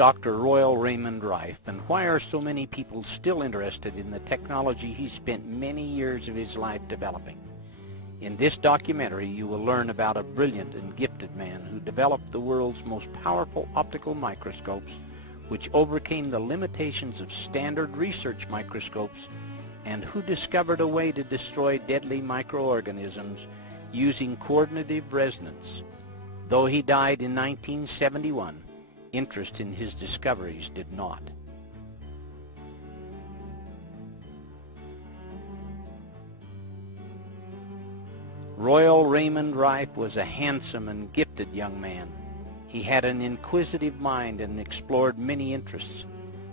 Dr. Royal Ramond Rife, and why are so many people still interested in the technology he spent many years of his life developing? In this documentary, you will learn about a brilliant and gifted man who developed the world's most powerful optical microscopes, which overcame the limitations of standard research microscopes, and who discovered a way to destroy deadly microorganisms using coordinative resonance. Though he died in 1971, interest in his discoveries did not. Royal Ramond Rife was a handsome and gifted young man. He had an inquisitive mind and explored many interests.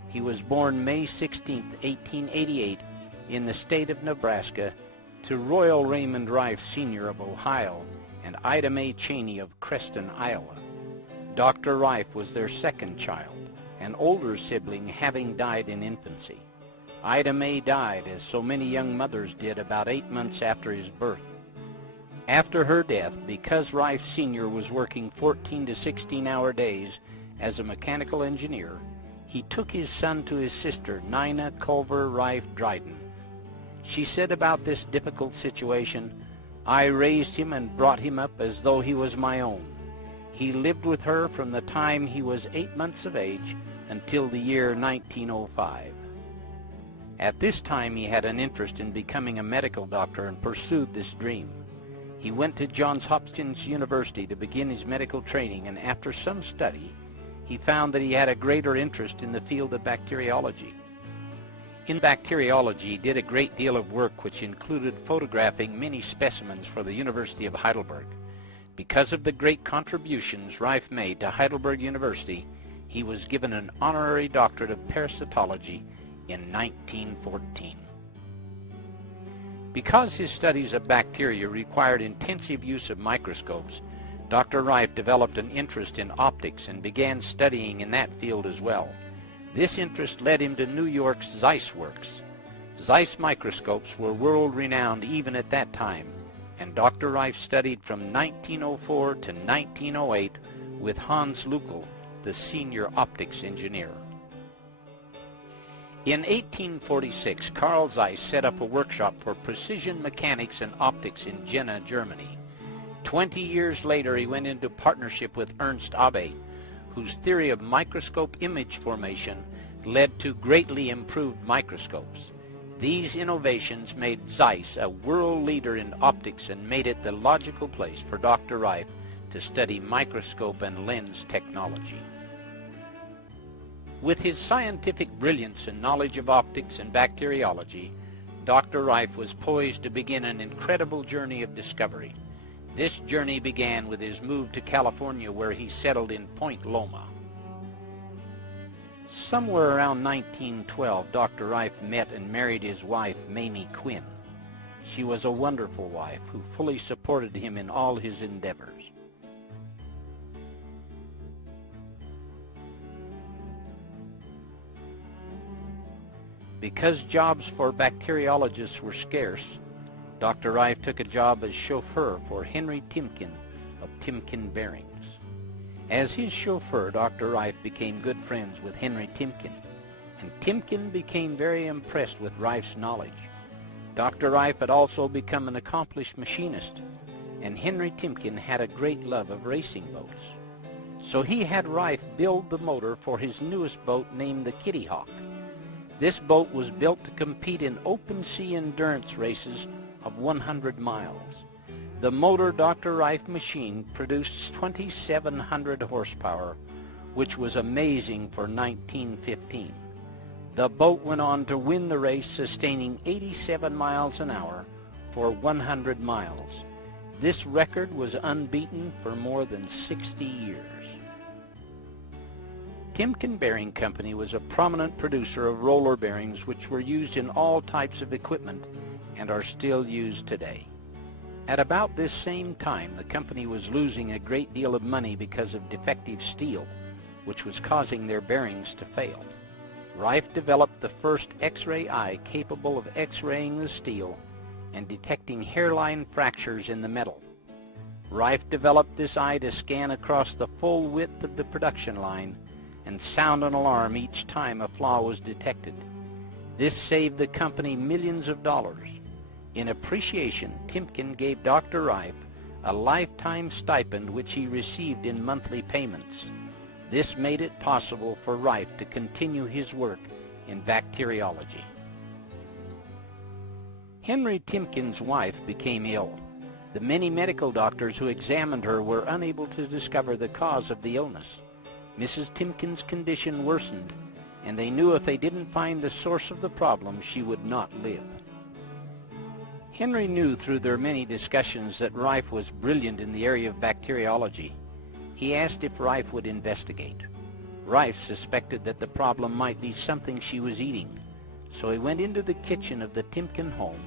He was born May 16, 1888, in the state of Nebraska, to Royal Ramond Rife Sr. of Ohio and Ida Mae Cheney of Creston, Iowa. Dr. Rife was their second child, an older sibling having died in infancy. Ida Mae died, as so many young mothers did, about 8 months after his birth. After her death, because Rife Sr. was working 14 to 16-hour days as a mechanical engineer, he took his son to his sister, Nina Culver Rife Dryden. She said about this difficult situation, "I raised him and brought him up as though he was my own. He lived with her from the time he was 8 months of age until the year 1905. At this time he had an interest in becoming a medical doctor and pursued this dream. He went to Johns Hopkins University to begin his medical training, and after some study, he found that he had a greater interest in the field of bacteriology. In bacteriology, he did a great deal of work which included photographing many specimens for the University of Heidelberg. Because of the great contributions Rife made to Heidelberg University, he was given an honorary doctorate of parasitology in 1914. Because his studies of bacteria required intensive use of microscopes, Dr. Rife developed an interest in optics and began studying in that field as well. This interest led him to New York's Zeiss Works. Zeiss microscopes were world-renowned even at that time, and Dr. Rife studied from 1904 to 1908 with Hans Lückel, the senior optics engineer. In 1846, Carl Zeiss set up a workshop for precision mechanics and optics in Jena, Germany. 20 years later, he went into partnership with Ernst Abbe, whose theory of microscope image formation led to greatly improved microscopes. These innovations made Zeiss a world leader in optics and made it the logical place for Dr. Rife to study microscope and lens technology. With his scientific brilliance and knowledge of optics and bacteriology, Dr. Rife was poised to begin an incredible journey of discovery. This journey began with his move to California, where he settled in Point Loma. Somewhere around 1912, Dr. Rife met and married his wife, Mamie Quinn. She was a wonderful wife who fully supported him in all his endeavors. Because jobs for bacteriologists were scarce, Dr. Rife took a job as chauffeur for Henry Timken of Timken Bearings. As his chauffeur, Dr. Rife became good friends with Henry Timken, and Timken became very impressed with Rife's knowledge. Dr. Rife had also become an accomplished machinist, and Henry Timken had a great love of racing boats. So he had Rife build the motor for his newest boat named the Kitty Hawk. This boat was built to compete in open sea endurance races of 100 miles. The motor Dr. Rife machined produced 2,700 horsepower, which was amazing for 1915. The boat went on to win the race, sustaining 87 miles an hour for 100 miles. This record was unbeaten for more than 60 years. Timken Bearing Company was a prominent producer of roller bearings which were used in all types of equipment and are still used today. At about this same time, the company was losing a great deal of money because of defective steel, which was causing their bearings to fail. Rife developed the first X-ray eye capable of X-raying the steel and detecting hairline fractures in the metal. Rife developed this eye to scan across the full width of the production line and sound an alarm each time a flaw was detected. This saved the company millions of dollars. In appreciation, Timken gave Dr. Rife a lifetime stipend which he received in monthly payments. This made it possible for Rife to continue his work in bacteriology. Henry Timken's wife became ill. The many medical doctors who examined her were unable to discover the cause of the illness. Mrs. Timken's condition worsened, and they knew if they didn't find the source of the problem, she would not live. Henry knew through their many discussions that Rife was brilliant in the area of bacteriology. He asked if Rife would investigate. Rife suspected that the problem might be something she was eating, so he went into the kitchen of the Timken home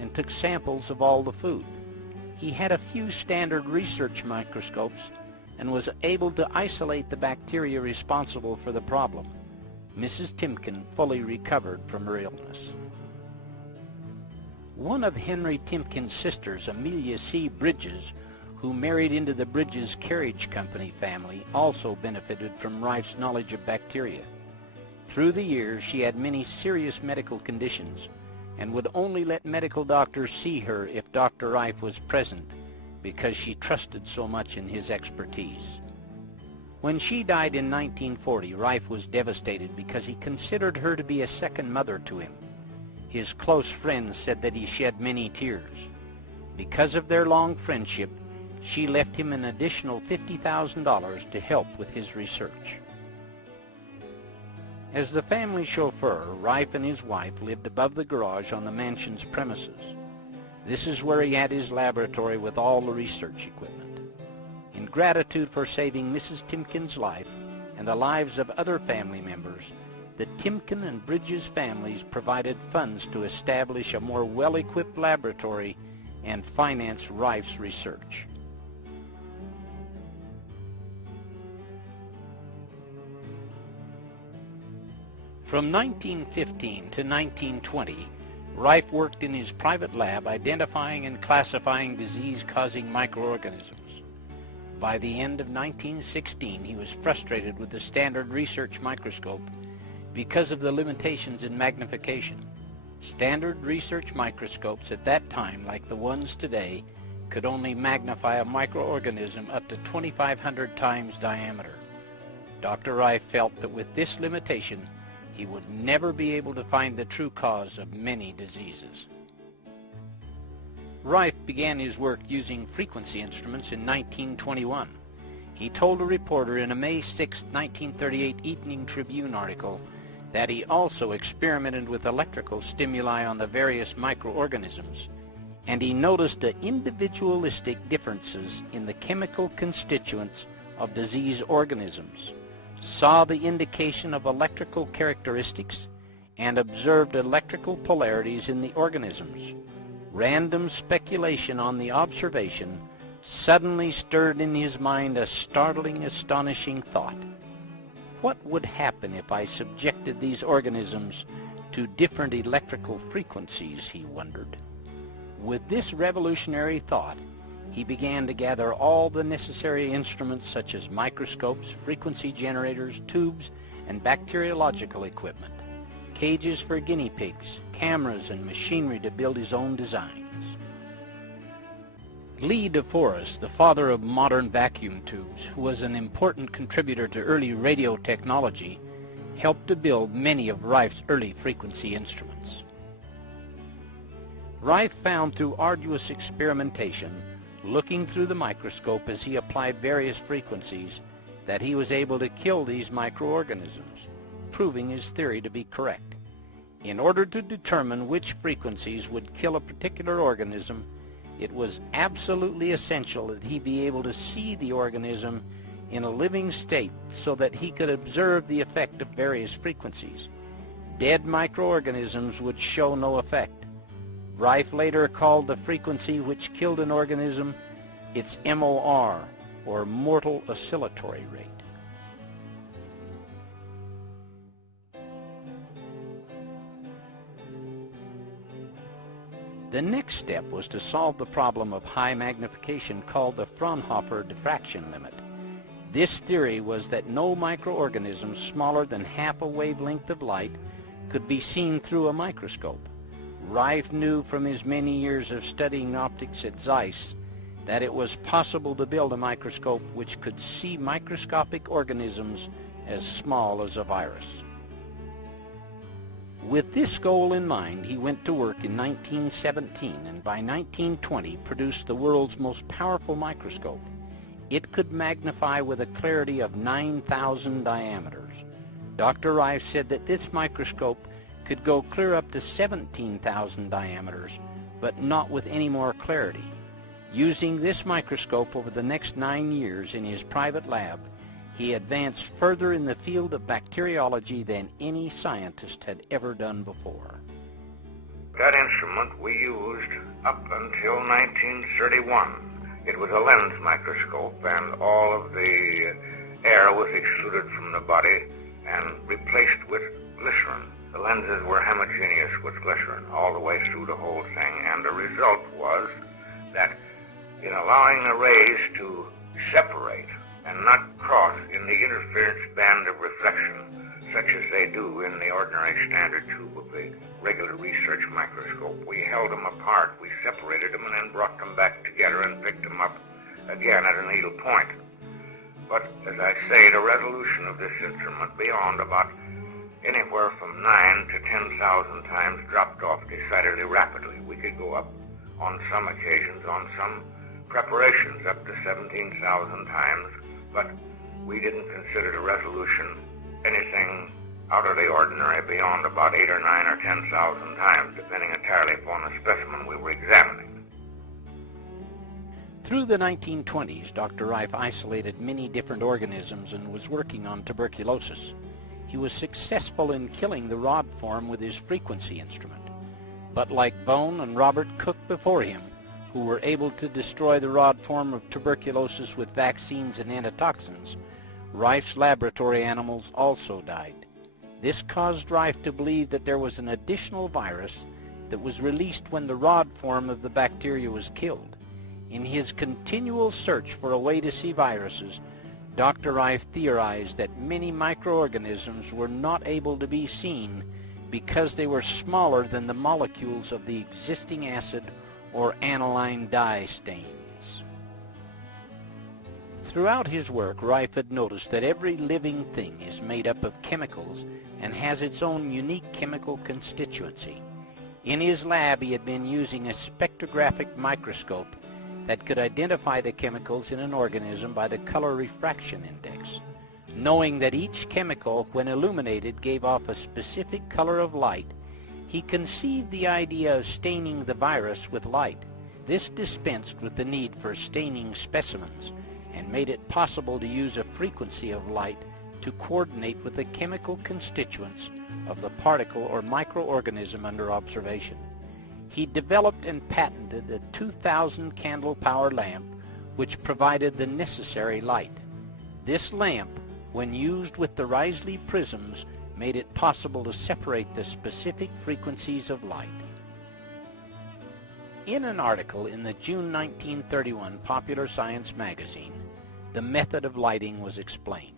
and took samples of all the food. He had a few standard research microscopes and was able to isolate the bacteria responsible for the problem. Mrs. Timken fully recovered from her illness. One of Henry Timken's sisters, Amelia C. Bridges, who married into the Bridges Carriage Company family, also benefited from Rife's knowledge of bacteria. Through the years, she had many serious medical conditions and would only let medical doctors see her if Dr. Rife was present because she trusted so much in his expertise. When she died in 1940, Rife was devastated because he considered her to be a second mother to him. His close friends said that he shed many tears. Because of their long friendship, she left him an additional $50,000 to help with his research. As the family chauffeur, Rife and his wife lived above the garage on the mansion's premises. This is where he had his laboratory with all the research equipment. In gratitude for saving Mrs. Timken's life and the lives of other family members, the Timken and Bridges families provided funds to establish a more well-equipped laboratory and finance Rife's research. From 1915 to 1920, Rife worked in his private lab identifying and classifying disease-causing microorganisms. By the end of 1916, he was frustrated with the standard research microscope because of the limitations in magnification. Standard research microscopes at that time, like the ones today, could only magnify a microorganism up to 2,500 times diameter. Dr. Rife felt that with this limitation, he would never be able to find the true cause of many diseases. Rife began his work using frequency instruments in 1921. He told a reporter in a May 6, 1938 Evening Tribune article that he also experimented with electrical stimuli on the various microorganisms, and he noticed the individualistic differences in the chemical constituents of disease organisms, saw the indication of electrical characteristics, and observed electrical polarities in the organisms. Random speculation on the observation suddenly stirred in his mind a startling, astonishing thought. What would happen if I subjected these organisms to different electrical frequencies, he wondered. With this revolutionary thought, he began to gather all the necessary instruments such as microscopes, frequency generators, tubes, and bacteriological equipment, cages for guinea pigs, cameras, and machinery to build his own designs. Lee DeForest, the father of modern vacuum tubes, who was an important contributor to early radio technology, helped to build many of Rife's early frequency instruments. Rife found through arduous experimentation, looking through the microscope as he applied various frequencies, that he was able to kill these microorganisms, proving his theory to be correct. In order to determine which frequencies would kill a particular organism, it was absolutely essential that he be able to see the organism in a living state so that he could observe the effect of various frequencies. Dead microorganisms would show no effect. Rife later called the frequency which killed an organism its MOR, or mortal oscillatory rate. The next step was to solve the problem of high magnification called the Fraunhofer diffraction limit. This theory was that no microorganisms smaller than half a wavelength of light could be seen through a microscope. Rife knew from his many years of studying optics at Zeiss that it was possible to build a microscope which could see microscopic organisms as small as a virus. With this goal in mind, he went to work in 1917 and by 1920 produced the world's most powerful microscope. It could magnify with a clarity of 9,000 diameters. Dr. Rife said that this microscope could go clear up to 17,000 diameters, but not with any more clarity. Using this microscope over the next 9 years in his private lab, he advanced further in the field of bacteriology than any scientist had ever done before. That instrument we used up until 1931. It was a lens microscope, and all of the air was extruded from the body and replaced with glycerin. The lenses were homogeneous with glycerin all the way through the whole thing, and the result was that in allowing the rays to separate and not cross in the interference band of reflection, such as they do in the ordinary standard tube of the regular research microscope, we held them apart, we separated them, and then brought them back together and picked them up again at a needle point. But, as I say, the resolution of this instrument beyond about anywhere from 9 to 10,000 times dropped off decidedly rapidly. We could go up on some occasions, on some preparations, up to 17,000 times, but we didn't consider the resolution anything out of the ordinary beyond about 8 or 9 or 10,000 times, depending entirely upon the specimen we were examining. Through the 1920s, Dr. Rife isolated many different organisms and was working on tuberculosis. He was successful in killing the rod form with his frequency instrument. But like Bone and Robert Cook before him, who were able to destroy the rod form of tuberculosis with vaccines and antitoxins, Rife's laboratory animals also died. This caused Rife to believe that there was an additional virus that was released when the rod form of the bacteria was killed. In his continual search for a way to see viruses, Dr. Rife theorized that many microorganisms were not able to be seen because they were smaller than the molecules of the existing acid or aniline dye stains. Throughout his work, Rife had noticed that every living thing is made up of chemicals and has its own unique chemical constituency. In his lab, he had been using a spectrographic microscope that could identify the chemicals in an organism by the color refraction index. Knowing that each chemical, when illuminated, gave off a specific color of light, he conceived the idea of staining the virus with light. This dispensed with the need for staining specimens and made it possible to use a frequency of light to coordinate with the chemical constituents of the particle or microorganism under observation. He developed and patented a 2,000 candle power lamp which provided the necessary light. This lamp, when used with the Risley prisms, made it possible to separate the specific frequencies of light. In an article in the June 1931 Popular Science magazine, the method of lighting was explained.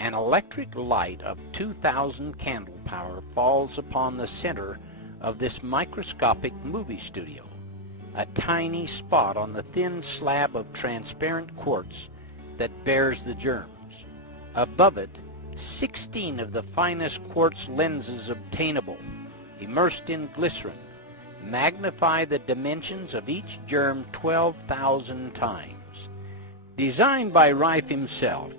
An electric light of 2,000 candle power falls upon the center of this microscopic movie studio, a tiny spot on the thin slab of transparent quartz that bears the germs. Above it, 16 of the finest quartz lenses obtainable, immersed in glycerin, magnify the dimensions of each germ 12,000 times. Designed by Rife himself,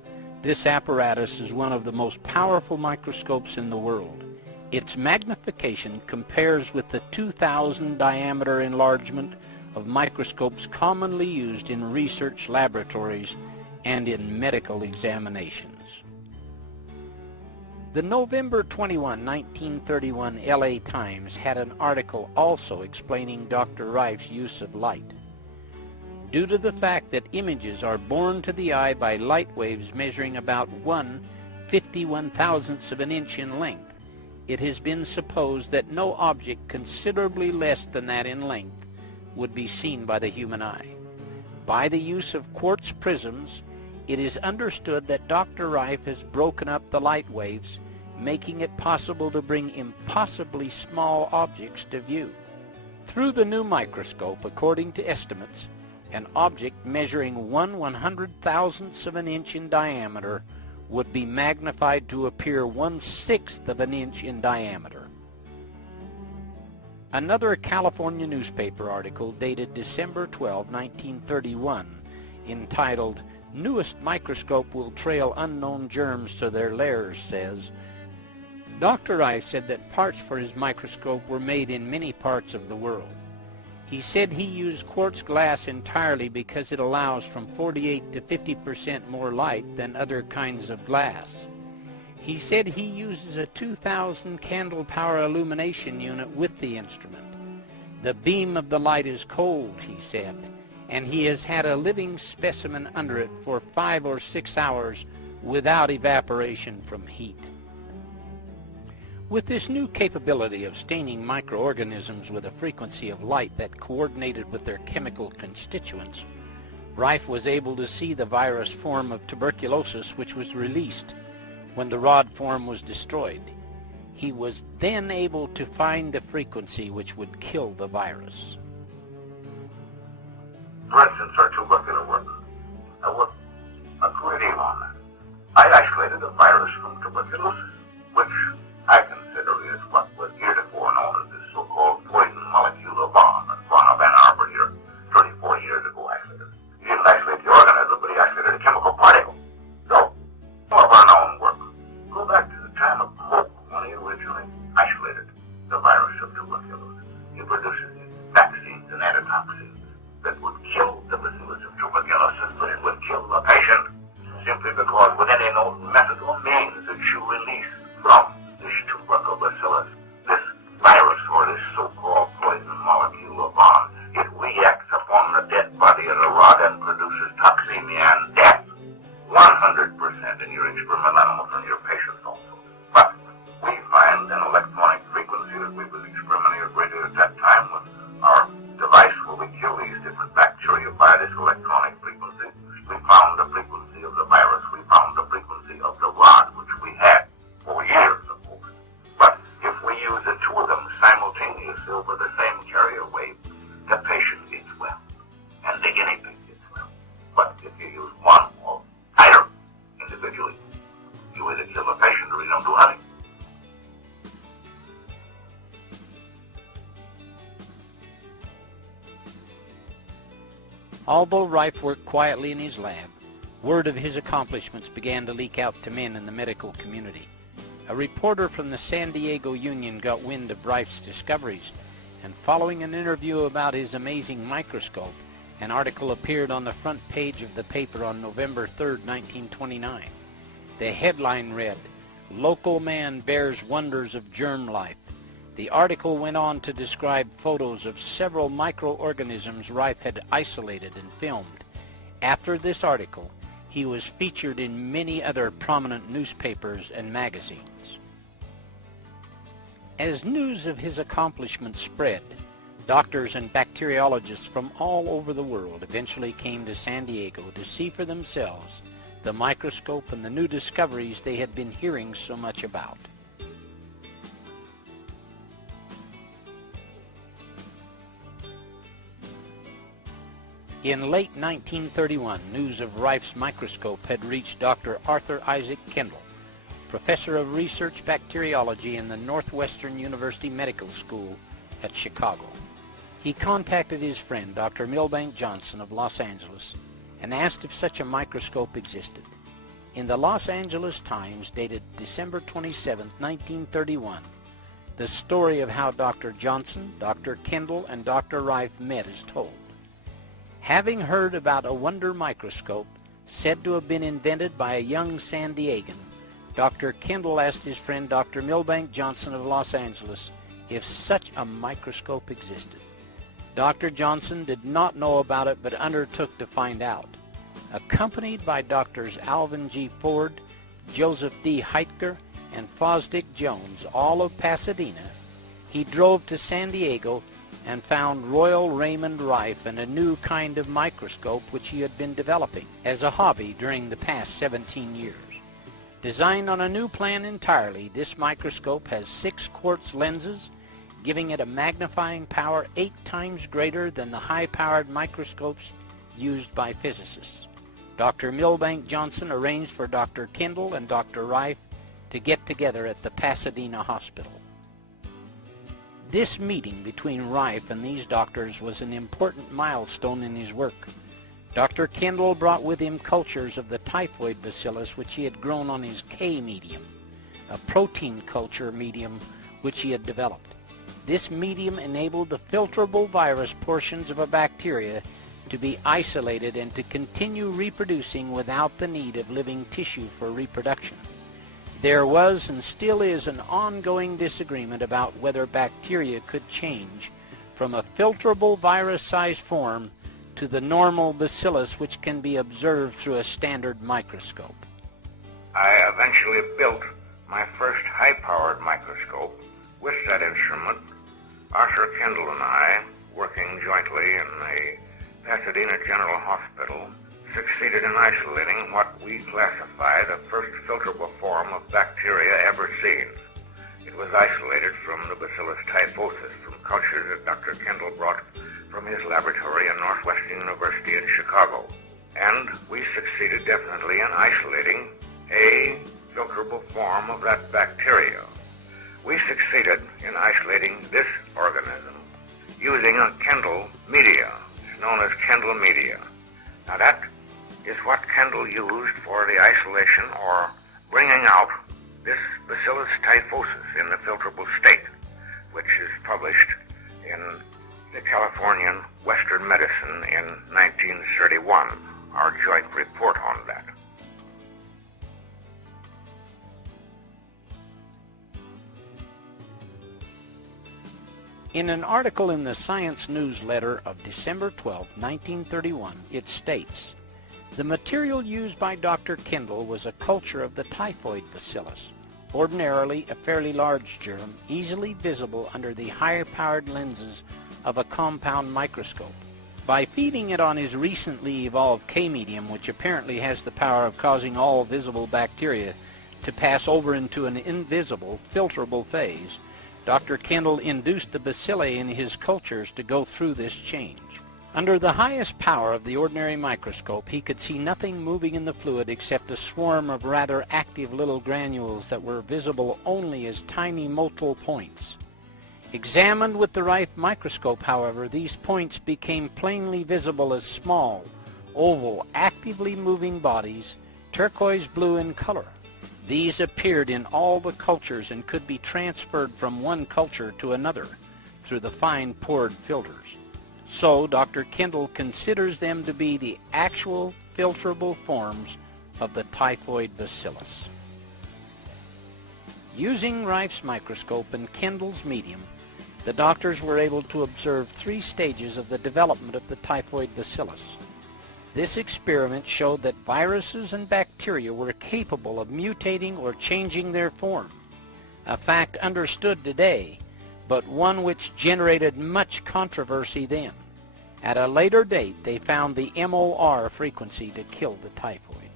this apparatus is one of the most powerful microscopes in the world. Its magnification compares with the 2,000 diameter enlargement of microscopes commonly used in research laboratories and in medical examinations. The November 21, 1931 LA Times had an article also explaining Dr. Rife's use of light. Due to the fact that images are borne to the eye by light waves measuring about 1/51,000th of an inch in length, it has been supposed that no object considerably less than that in length would be seen by the human eye. By the use of quartz prisms, It is understood that Dr. Rife has broken up the light waves, making it possible to bring impossibly small objects to view. Through the new microscope, according to estimates, an object measuring 1/100,000th of an inch in diameter would be magnified to appear 1/6 of an inch in diameter. Another California newspaper article dated December 12, 1931, entitled "Newest Microscope Will Trail Unknown Germs to Their Lairs," says, Dr. Rife said that parts for his microscope were made in many parts of the world. He said he used quartz glass entirely because it allows from 48 to 50% more light than other kinds of glass. He said he uses a 2,000 candle power illumination unit with the instrument. The beam of the light is cold, he said, and he has had a living specimen under it for 5 or 6 hours without evaporation from heat. With this new capability of staining microorganisms with a frequency of light that coordinated with their chemical constituents, Rife was able to see the virus form of tuberculosis which was released when the rod form was destroyed. He was then able to find the frequency which would kill the virus. For instance, our tubercular work. I worked a great deal on that. I isolated the virus from tuberculosis, which I consider is what was heretofore known as the so-called poison molecule of Von of Ann Arbor here, 34 years ago isolated. He didn't isolate the organism, but he isolated a chemical particle. So, more of our known work. Go back to the time of Pope when he originally isolated the virus of tuberculosis. He produces vaccines and antitoxins that would kill the bacillus of tuberculosis, but it would kill the patient simply because with any known method or means that you release from this tubercle bacillus, this virus or this so-called poison molecule of Von, it reacts upon the dead body of the rod and produces toxemia and death. 100% in your experimental animals and your patients also. But we find an electronic frequency that we was experimenting with at that time with our device where we kill these different bacteria by this electronic frequency. We found the frequency of the virus. We found the frequency of the rod, which we had for years, of course. But if we use the two of them simultaneously over the same carrier wave, the patient gets well, and the guinea pig gets well. But if you use one or either individually, you either kill the patient or you don't do nothing. Although Rife worked quietly in his lab, word of his accomplishments began to leak out to men in the medical community. A reporter from the San Diego Union got wind of Rife's discoveries, and following an interview about his amazing microscope, an article appeared on the front page of the paper on November 3, 1929. The headline read, "Local Man Bears Wonders of Germ Life." The article went on to describe photos of several microorganisms Rife had isolated and filmed. After this article, he was featured in many other prominent newspapers and magazines. As news of his accomplishments spread, doctors and bacteriologists from all over the world eventually came to San Diego to see for themselves the microscope and the new discoveries they had been hearing so much about. In late 1931, news of Rife's microscope had reached Dr. Arthur Isaac Kendall, professor of research bacteriology in the Northwestern University Medical School at Chicago. He contacted his friend, Dr. Milbank Johnson of Los Angeles, and asked if such a microscope existed. In the Los Angeles Times, dated December 27, 1931, the story of how Dr. Johnson, Dr. Kendall, and Dr. Rife met is told. Having heard about a wonder microscope said to have been invented by a young San Diegan, Dr. Kendall asked his friend Dr. Milbank Johnson of Los Angeles if such a microscope existed. Dr. Johnson did not know about it but undertook to find out. Accompanied by Drs. Alvin G. Ford, Joseph D. Heitker, and Fosdick Jones, all of Pasadena, he drove to San Diego and found Royal Ramond Rife and a new kind of microscope which he had been developing as a hobby during the past 17 years. Designed on a new plan entirely, this microscope has 6 quartz lenses, giving it a magnifying power 8 times greater than the high-powered microscopes used by physicists. Dr. Milbank Johnson arranged for Dr. Kendall and Dr. Rife to get together at the Pasadena hospital. This meeting between Rife and these doctors was an important milestone in his work. Dr. Kendall brought with him cultures of the typhoid bacillus which he had grown on his K medium, a protein culture medium which he had developed. This medium enabled the filterable virus portions of a bacteria to be isolated and to continue reproducing without the need of living tissue for reproduction. There was and still is an ongoing disagreement about whether bacteria could change from a filterable virus-sized form to the normal bacillus which can be observed through a standard microscope. I eventually built my first high-powered microscope with that instrument. Arthur Kendall and I, working jointly in the Pasadena General Hospital, succeeded in isolating what we classify the first filterable form of bacteria ever seen. It was isolated from the Bacillus typhosus from cultures that Dr. Kendall brought from his laboratory in Northwestern University in Chicago. And we succeeded definitely in isolating a filterable form of that bacteria. We succeeded in isolating this organism using a Kendall media. It's known as Kendall media. Now that is what Kendall used for the isolation or bringing out this Bacillus typhosus in the filterable state, which is published in the Californian Western Medicine in 1931, our joint report on that. In an article in the Science Newsletter of December 12, 1931, it states, "The material used by Dr. Kendall was a culture of the typhoid bacillus, ordinarily a fairly large germ, easily visible under the higher-powered lenses of a compound microscope. By feeding it on his recently evolved K-medium, which apparently has the power of causing all visible bacteria to pass over into an invisible, filterable phase, Dr. Kendall induced the bacilli in his cultures to go through this change. Under the highest power of the ordinary microscope, he could see nothing moving in the fluid except a swarm of rather active little granules that were visible only as tiny motile points. Examined with the Rife microscope, however, these points became plainly visible as small, oval, actively moving bodies, turquoise blue in color. These appeared in all the cultures and could be transferred from one culture to another through the fine pored filters. So Dr. Kendall considers them to be the actual filterable forms of the typhoid bacillus." Using Rife's microscope and Kendall's medium, the doctors were able to observe 3 stages of the development of the typhoid bacillus. This experiment showed that viruses and bacteria were capable of mutating or changing their form, a fact understood today, but one which generated much controversy then. At a later date, they found the MOR frequency to kill the typhoid.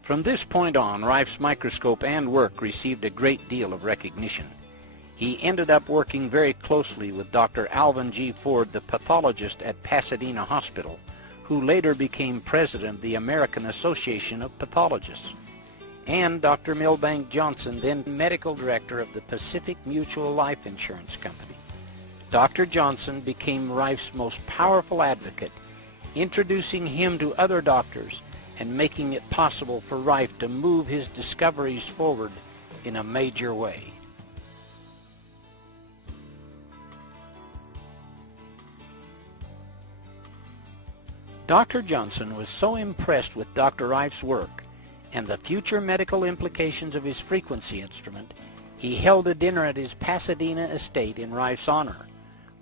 From this point on, Rife's microscope and work received a great deal of recognition. He ended up working very closely with Dr. Alvin G. Ford, the pathologist at Pasadena Hospital, who later became president of the American Association of Pathologists, and Dr. Milbank Johnson, then medical director of the Pacific Mutual Life Insurance Company. Dr. Johnson became Rife's most powerful advocate, introducing him to other doctors and making it possible for Rife to move his discoveries forward in a major way. Dr. Johnson was so impressed with Dr. Rife's work and the future medical implications of his frequency instrument, he held a dinner at his Pasadena estate in Rife's honor,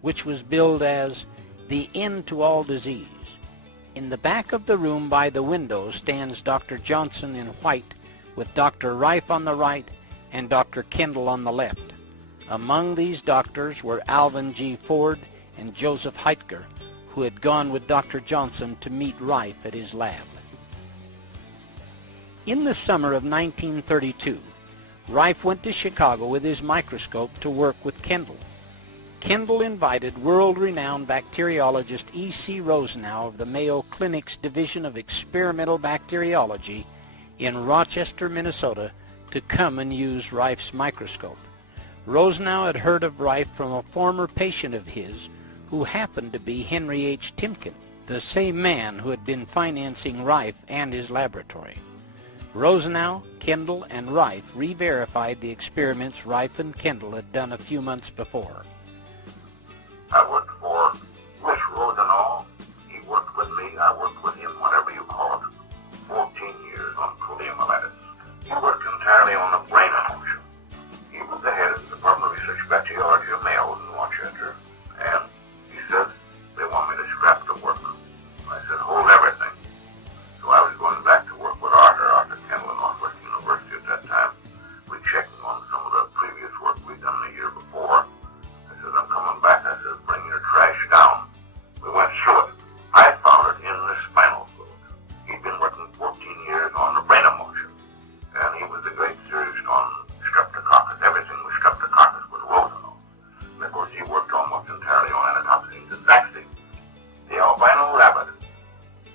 which was billed as the end to all disease. In the back of the room by the window stands Dr. Johnson in white with Dr. Rife on the right and Dr. Kendall on the left. Among these doctors were Alvin G. Ford and Joseph Heitger, who had gone with Dr. Johnson to meet Rife at his lab. In the summer of 1932, Rife went to Chicago with his microscope to work with Kendall. Kendall invited world-renowned bacteriologist E.C. Rosenau of the Mayo Clinic's Division of Experimental Bacteriology in Rochester, Minnesota, to come and use Rife's microscope. Rosenau had heard of Rife from a former patient of his who happened to be Henry H. Timken, the same man who had been financing Rife and his laboratory. Rosenau, Kendall, and Rife re-verified the experiments Rife and Kendall had done a few months before. I worked for Miss Rosenau. He worked with me. I worked with him, whatever you call it, 14 years on poliomyelitis. He worked entirely on the brain function. He was the head of the Department of Research Bacteriology of Mayo in Rochester, and he said, they want me to scrap the work. I said, hold everything. So I was going back to work with Arthur Kendall at Northwestern University at that time. We checked on some of the previous work we'd done the year before. I said, I'm coming back. I said, bring your trash down. We went through it. I found it in the spinal fluid. He'd been working 14 years on the brain emotion, and he was a great surgeon on streptococcus. Everything was streptococcus with Rosenau. And of course, he worked almost entirely on antitoxins and vaccines. The albino rabbit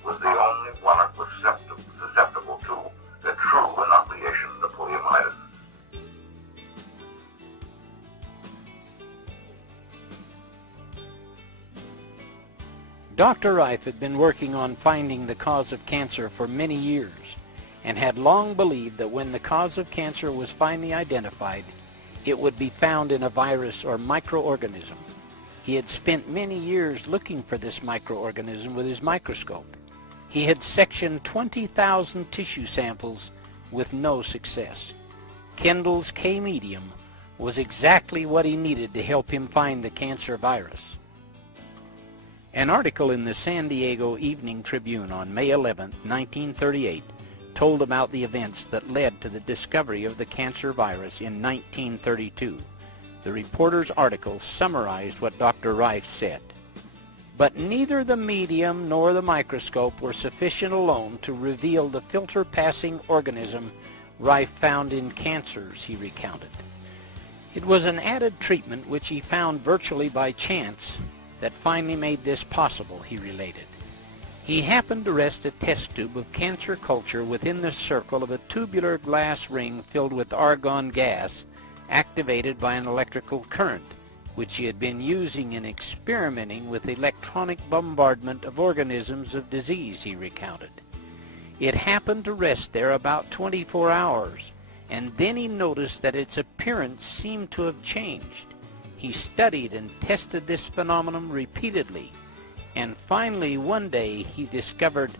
was the only one that was susceptible to the true inoculation of the poliomyelitis. Dr. Rife had been working on finding the cause of cancer for many years and had long believed that when the cause of cancer was finally identified, it would be found in a virus or microorganism. He had spent many years looking for this microorganism with his microscope. He had sectioned 20,000 tissue samples with no success. Kendall's K-medium was exactly what he needed to help him find the cancer virus. An article in the San Diego Evening Tribune on May 11, 1938, told about the events that led to the discovery of the cancer virus in 1932. The reporter's article summarized what Dr. Rife said. But neither the medium nor the microscope were sufficient alone to reveal the filter-passing organism Rife found in cancers, he recounted. It was an added treatment which he found virtually by chance that finally made this possible, he related. He happened to rest a test tube of cancer culture within the circle of a tubular glass ring filled with argon gas activated by an electrical current, which he had been using in experimenting with electronic bombardment of organisms of disease, he recounted. It happened to rest there about 24 hours, and then he noticed that its appearance seemed to have changed. He studied and tested this phenomenon repeatedly, and finally one day he discovered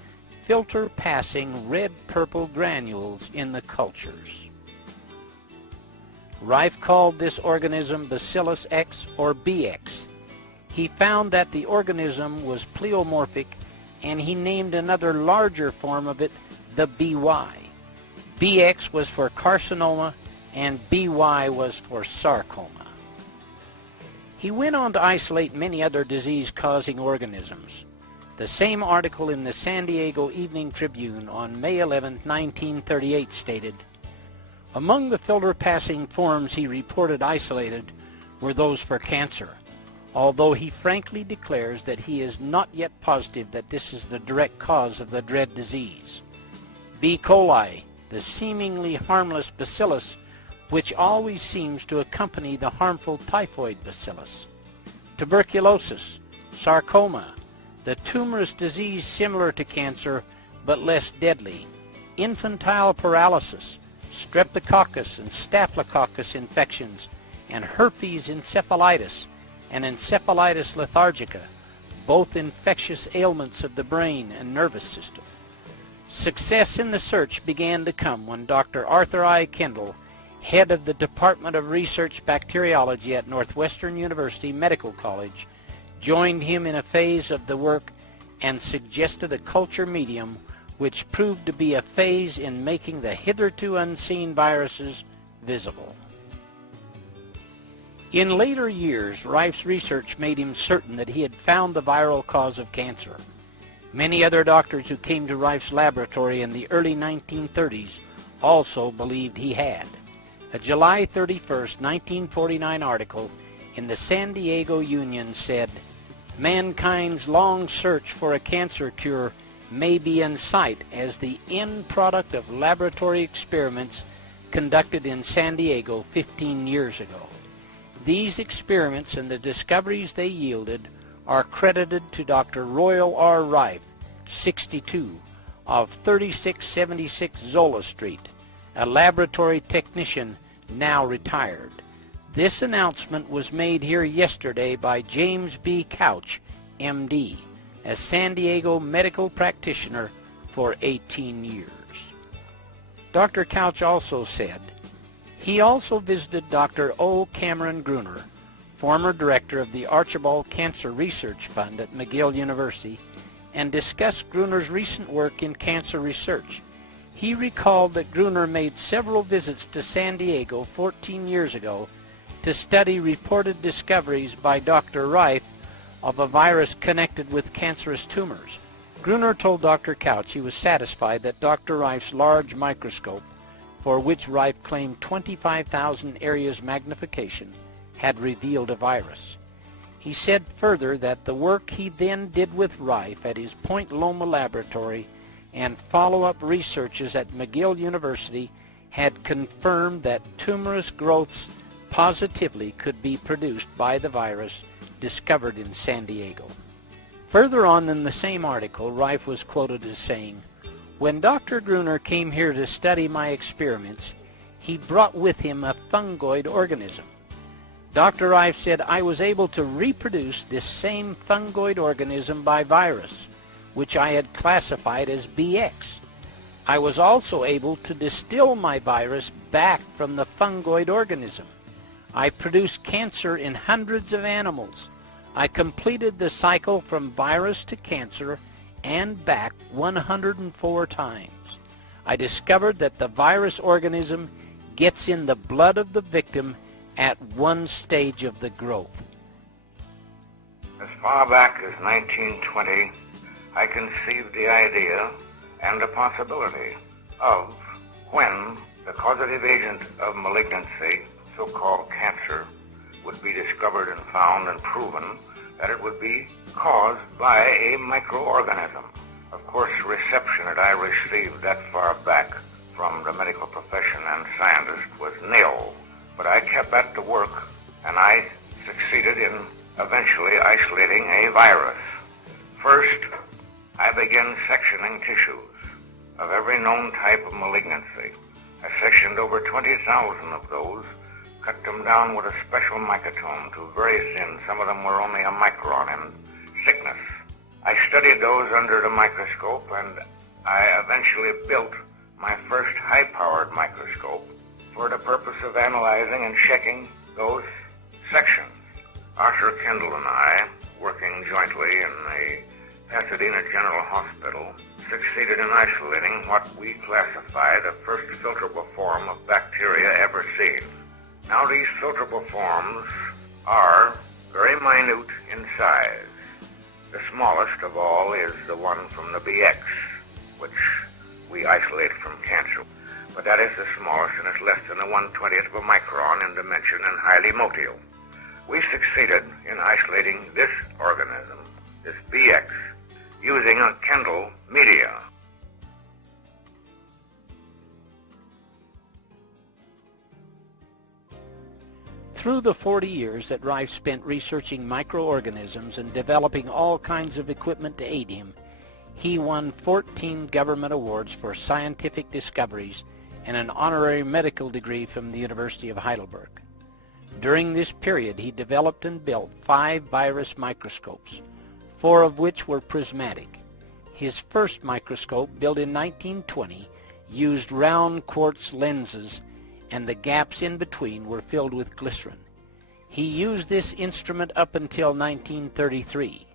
filter-passing red-purple granules in the cultures. Rife called this organism Bacillus X or BX. He found that the organism was pleomorphic, and he named another larger form of it the BY. BX was for carcinoma and BY was for sarcoma. He went on to isolate many other disease-causing organisms. The same article in the San Diego Evening Tribune on May 11, 1938 stated, among the filter-passing forms he reported isolated were those for cancer, although he frankly declares that he is not yet positive that this is the direct cause of the dread disease. B. coli, the seemingly harmless bacillus, which always seems to accompany the harmful typhoid bacillus. Tuberculosis, sarcoma, the tumorous disease similar to cancer but less deadly, infantile paralysis, streptococcus and staphylococcus infections, and herpes encephalitis and encephalitis lethargica, both infectious ailments of the brain and nervous system. Success in the search began to come when Dr. Arthur I. Kendall, head of the Department of Research Bacteriology at Northwestern University Medical College, joined him in a phase of the work and suggested a culture medium which proved to be a phase in making the hitherto unseen viruses visible. In later years, Rife's research made him certain that he had found the viral cause of cancer. Many other doctors who came to Rife's laboratory in the early 1930s also believed he had. A July 31, 1949 article in the San Diego Union said, "Mankind's long search for a cancer cure may be in sight as the end product of laboratory experiments conducted in San Diego 15 years ago. These experiments and the discoveries they yielded are credited to Dr. Royal R. Rife, 62, of 3676 Zola Street, a laboratory technician now retired. This announcement was made here yesterday by James B. Couch, M.D., a San Diego medical practitioner for 18 years. Dr. Couch also said, he also visited Dr. O. Cameron Gruner, former director of the Archibald Cancer Research Fund at McGill University, and discussed Gruner's recent work in cancer research. He recalled that Gruner made several visits to San Diego 14 years ago to study reported discoveries by Dr. Rife of a virus connected with cancerous tumors. Gruner told Dr. Couch he was satisfied that Dr. Rife's large microscope, for which Rife claimed 25,000 areas magnification, had revealed a virus. He said further that the work he then did with Rife at his Point Loma laboratory and follow-up researches at McGill University had confirmed that tumorous growths positively could be produced by the virus discovered in San Diego. Further on in the same article, Rife was quoted as saying, "When Dr. Gruner came here to study my experiments, he brought with him a fungoid organism. Dr. Rife said I was able to reproduce this same fungoid organism by virus, which I had classified as BX. I was also able to distill my virus back from the fungoid organism. I produced cancer in hundreds of animals. I completed the cycle from virus to cancer and back 104 times. I discovered that the virus organism gets in the blood of the victim at one stage of the growth." As far back as 1920, I conceived the idea and the possibility of when the causative agent of malignancy, so-called cancer, would be discovered and found and proven that it would be caused by a microorganism. Of course, the reception that I received that far back from the medical profession and scientists was nil. But I kept at the work, and I succeeded in eventually isolating a virus. First, I began sectioning tissues of every known type of malignancy. I sectioned over 20,000 of those, cut them down with a special microtome to very thin. Some of them were only a micron in thickness. I studied those under the microscope, and I eventually built my first high-powered microscope for the purpose of analyzing and checking those sections. Arthur Kendall and I, working jointly in the Pasadena General Hospital, succeeded in isolating what we classify the first filterable form of bacteria ever seen. Now these filterable forms are very minute in size. The smallest of all is the one from the BX, which we isolated from cancer. But that is the smallest, and it's less than the 1/20th of a micron in dimension and highly motile. We succeeded in isolating this organism, this BX, using a Kendall media. Through the 40 years that Rife spent researching microorganisms and developing all kinds of equipment to aid him, he won 14 government awards for scientific discoveries and an honorary medical degree from the University of Heidelberg. During this period, he developed and built 5 virus microscopes, 4 of which were prismatic. His first microscope, built in 1920, used round quartz lenses, and the gaps in between were filled with glycerin. He used this instrument up until 1933.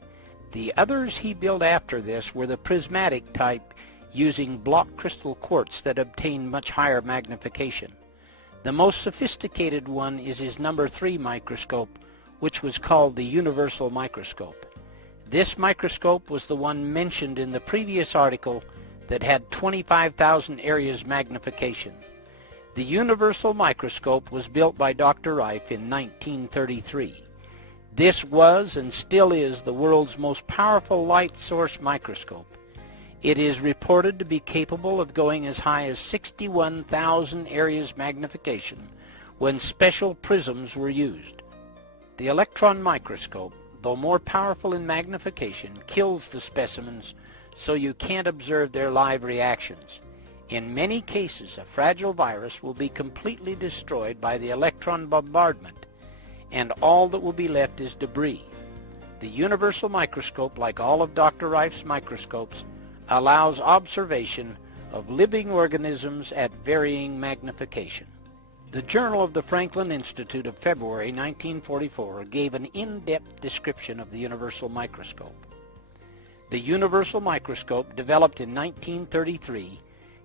The others he built after this were the prismatic type, using block crystal quartz that obtained much higher magnification. The most sophisticated one is his number 3 microscope, which was called the universal microscope. This microscope was the one mentioned in the previous article that had 25,000 areas magnification. The universal microscope was built by Dr. Rife in 1933. This was and still is the world's most powerful light source microscope. It is reported to be capable of going as high as 61,000 areas magnification when special prisms were used. The electron microscope, though more powerful in magnification, kills the specimens so you can't observe their live reactions. In many cases, a fragile virus will be completely destroyed by the electron bombardment, and all that will be left is debris. The universal microscope, like all of Dr. Rife's microscopes, allows observation of living organisms at varying magnification. The Journal of the Franklin Institute of February 1944 gave an in-depth description of the universal microscope. The universal microscope, developed in 1933,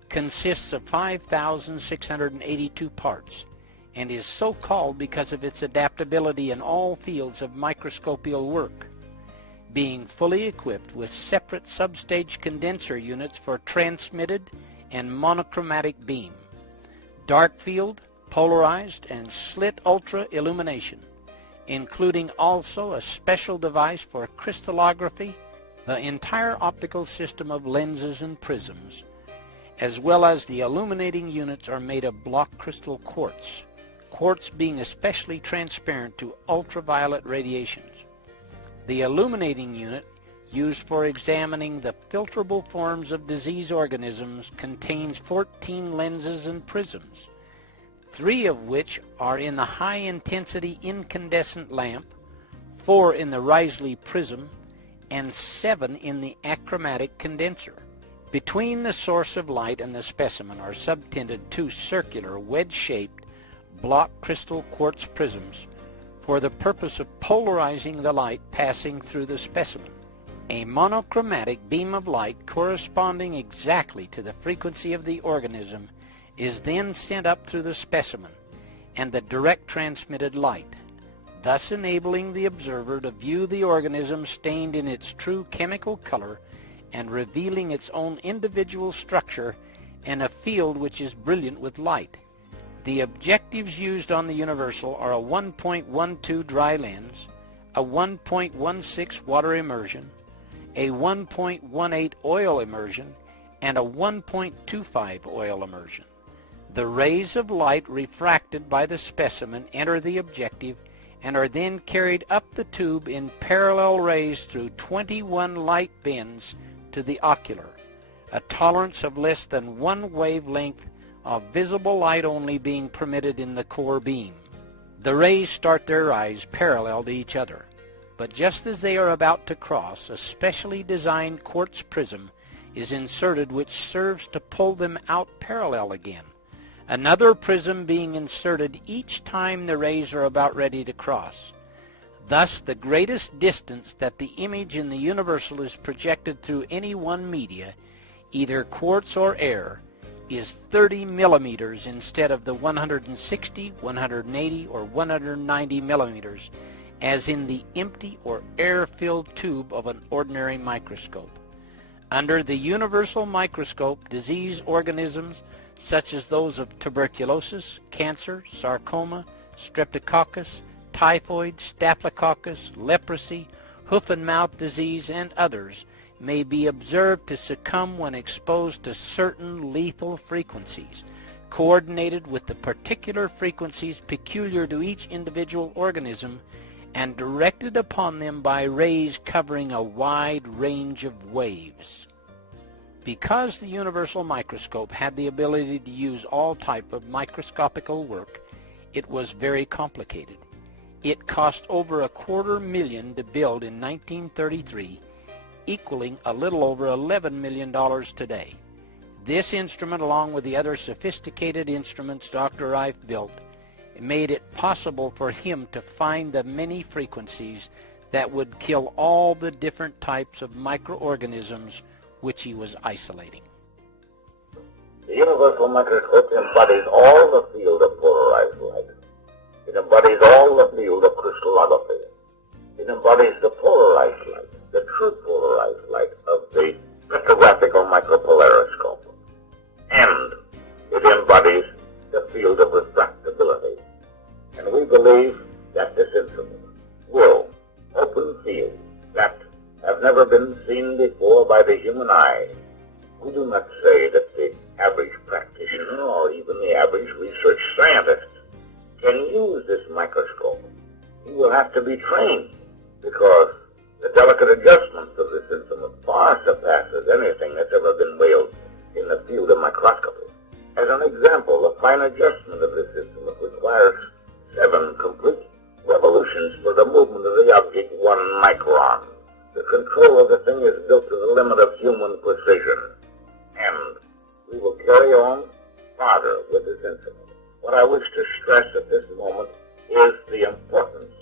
consists of 5,682 parts and is so called because of its adaptability in all fields of microscopical work, being fully equipped with separate substage condenser units for transmitted and monochromatic beam, dark field, polarized, and slit ultra illumination, including also a special device for crystallography, the entire optical system of lenses and prisms, as well as the illuminating units are made of block crystal quartz, quartz being especially transparent to ultraviolet radiations. The illuminating unit, used for examining the filterable forms of disease organisms, contains 14 lenses and prisms, 3 of which are in the high-intensity incandescent lamp, 4 in the Risley prism, and 7 in the achromatic condenser. Between the source of light and the specimen are subtended 2 circular, wedge-shaped block crystal quartz prisms for the purpose of polarizing the light passing through the specimen. A monochromatic beam of light corresponding exactly to the frequency of the organism is then sent up through the specimen and the direct transmitted light, thus enabling the observer to view the organism stained in its true chemical color and revealing its own individual structure in a field which is brilliant with light. The objectives used on the universal are a 1.12 dry lens, a 1.16 water immersion, a 1.18 oil immersion, and a 1.25 oil immersion. The rays of light refracted by the specimen enter the objective and are then carried up the tube in parallel rays through 21 light bends to the ocular, a tolerance of less than 1 wavelength of visible light only being permitted in the core beam. The rays start their rise parallel to each other, but just as they are about to cross, a specially designed quartz prism is inserted which serves to pull them out parallel again, another prism being inserted each time the rays are about ready to cross. Thus, the greatest distance that the image in the universal is projected through any one media, either quartz or air, is 30 millimeters instead of the 160, 180, or 190 millimeters, as in the empty or air-filled tube of an ordinary microscope. Under the universal microscope, disease organisms such as those of tuberculosis, cancer, sarcoma, streptococcus, typhoid, staphylococcus, leprosy, hoof and mouth disease, and others may be observed to succumb when exposed to certain lethal frequencies, coordinated with the particular frequencies peculiar to each individual organism and directed upon them by rays covering a wide range of waves. Because the universal microscope had the ability to use all type of microscopical work, it was very complicated. It cost over $250,000 to build in 1933, equaling a little over $11 million today. This instrument, along with the other sophisticated instruments Dr. Rife built, made it possible for him to find the many frequencies that would kill all the different types of microorganisms which he was isolating. The universal microscope embodies all the field of polarization. polarized light. It embodies all the field of crystallography. It embodies the polarized light, the true polarized light of the spectrographical micropolariscope. And it embodies the field of refractability. And we believe that this instrument will open fields that have never been seen before by the human eye. We do not say that the average practitioner or even the average research scientist can use this microscope. He will have to be trained because the delicate adjustments of this instrument far surpasses anything that's ever been wielded in the field of microscopy. As an example, the fine adjustment of this instrument requires 7 complete revolutions for the movement of the object 1 micron. The control of the thing is built to the limit of human precision, and we will carry on farther with this instrument. What I wish to stress at this moment is the importance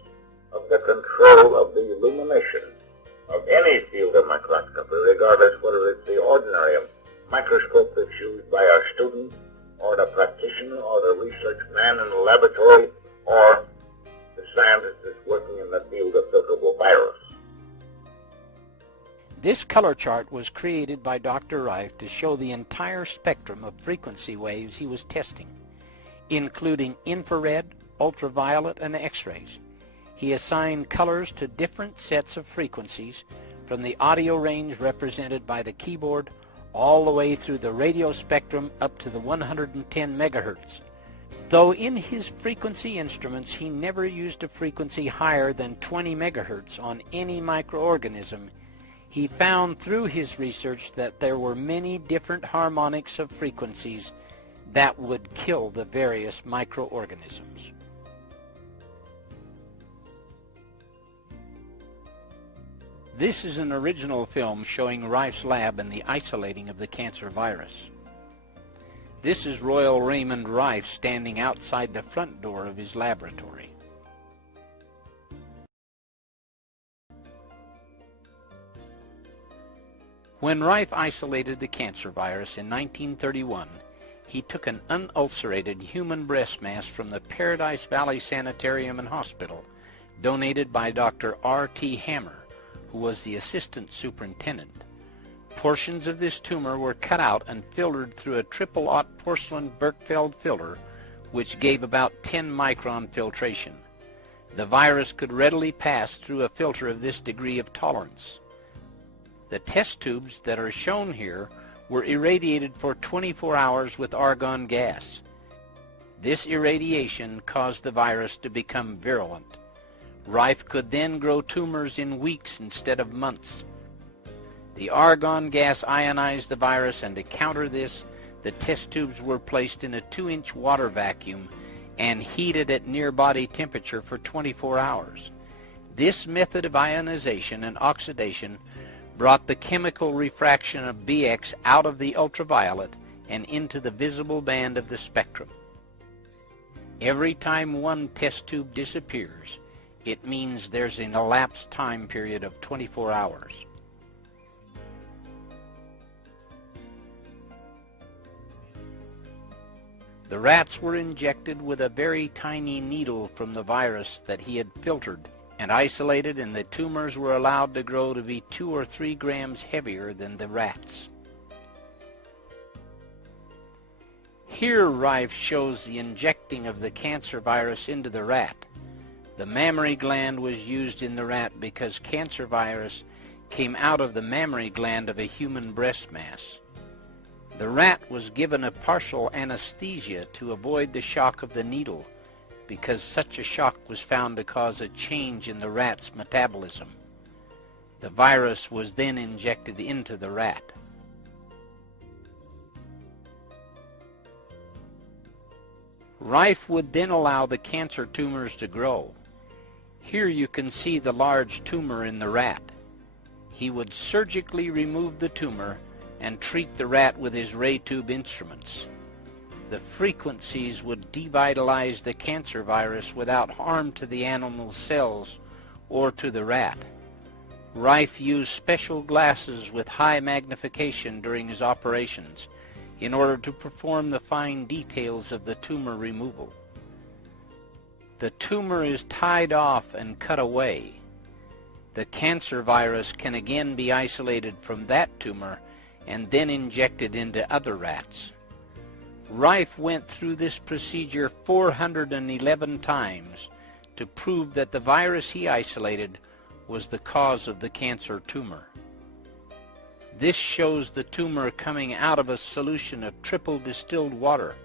of the control of the illumination of any field of microscopy, regardless whether it's the ordinary microscope that's used by our student, or the practitioner, or the research man in the laboratory, or the scientist that's working in the field of filterable virus. This color chart was created by Dr. Rife to show the entire spectrum of frequency waves he was testing, including infrared, ultraviolet, and X-rays. He assigned colors to different sets of frequencies, from the audio range represented by the keyboard all the way through the radio spectrum up to the 110 megahertz. Though in his frequency instruments he never used a frequency higher than 20 megahertz on any microorganism, he found through his research that there were many different harmonics of frequencies that would kill the various microorganisms. This is an original film showing Rife's lab and the isolating of the cancer virus. This is Royal Ramond Rife standing outside the front door of his laboratory. When Rife isolated the cancer virus in 1931, he took an unulcerated human breast mass from the Paradise Valley Sanitarium and Hospital, donated by Dr. R.T. Hammer, who was the assistant superintendent. Portions of this tumor were cut out and filtered through a triple-aught porcelain Berkefeld filter, which gave about 10 micron filtration. The virus could readily pass through a filter of this degree of tolerance. The test tubes that are shown here were irradiated for 24 hours with argon gas. This irradiation caused the virus to become virulent. Rife could then grow tumors in weeks instead of months. The argon gas ionized the virus, and to counter this, the test tubes were placed in a 2-inch water vacuum and heated at near body temperature for 24 hours. This method of ionization and oxidation brought the chemical refraction of BX out of the ultraviolet and into the visible band of the spectrum. Every time one test tube disappears, it means there's an elapsed time period of 24 hours. The rats were injected with a very tiny needle from the virus that he had filtered and isolated, and the tumors were allowed to grow to be 2 or 3 grams heavier than the rats. Here Rife shows the injecting of the cancer virus into the rat. The mammary gland was used in the rat because cancer virus came out of the mammary gland of a human breast mass. The rat was given a partial anesthesia to avoid the shock of the needle, because such a shock was found to cause a change in the rat's metabolism. The virus was then injected into the rat. Rife would then allow the cancer tumors to grow. Here you can see the large tumor in the rat. He would surgically remove the tumor and treat the rat with his ray tube instruments. The frequencies would devitalize the cancer virus without harm to the animal's cells or to the rat. Rife used special glasses with high magnification during his operations in order to perform the fine details of the tumor removal. The tumor is tied off and cut away. The cancer virus can again be isolated from that tumor and then injected into other rats. Rife went through this procedure 411 times to prove that the virus he isolated was the cause of the cancer tumor. This shows the tumor coming out of a solution of triple distilled water.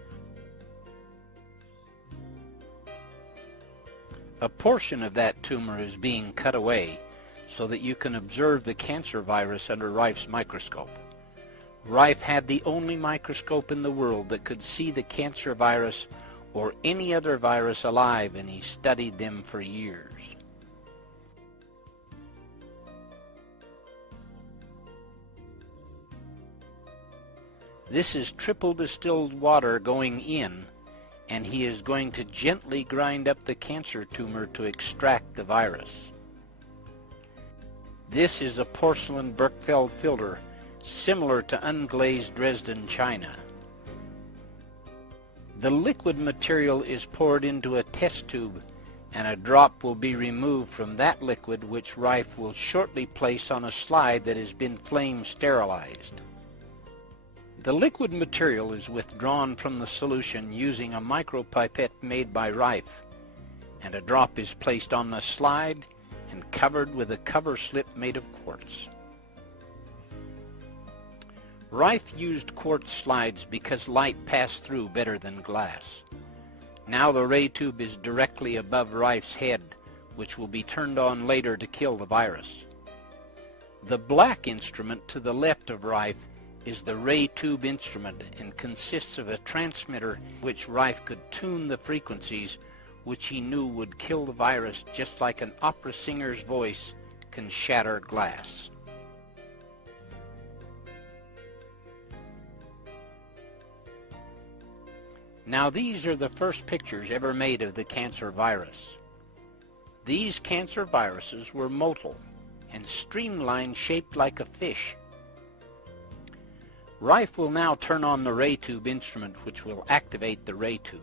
A portion of that tumor is being cut away so that you can observe the cancer virus under Rife's microscope. Rife had the only microscope in the world that could see the cancer virus or any other virus alive, and he studied them for years. This is triple distilled water going in, and he is going to gently grind up the cancer tumor to extract the virus. This is a porcelain Berkefeld filter similar to unglazed Dresden china. The liquid material is poured into a test tube, and a drop will be removed from that liquid, which Rife will shortly place on a slide that has been flame sterilized. The liquid material is withdrawn from the solution using a micropipette made by Rife, and a drop is placed on the slide and covered with a cover slip made of quartz. Rife used quartz slides because light passed through better than glass. Now the ray tube is directly above Rife's head, which will be turned on later to kill the virus. The black instrument to the left of Rife is the ray tube instrument and consists of a transmitter which Rife could tune the frequencies which he knew would kill the virus, just like an opera singer's voice can shatter glass. Now these are the first pictures ever made of the cancer virus. These cancer viruses were motile and streamlined, shaped like a fish. Rife will now turn on the ray tube instrument, which will activate the ray tube.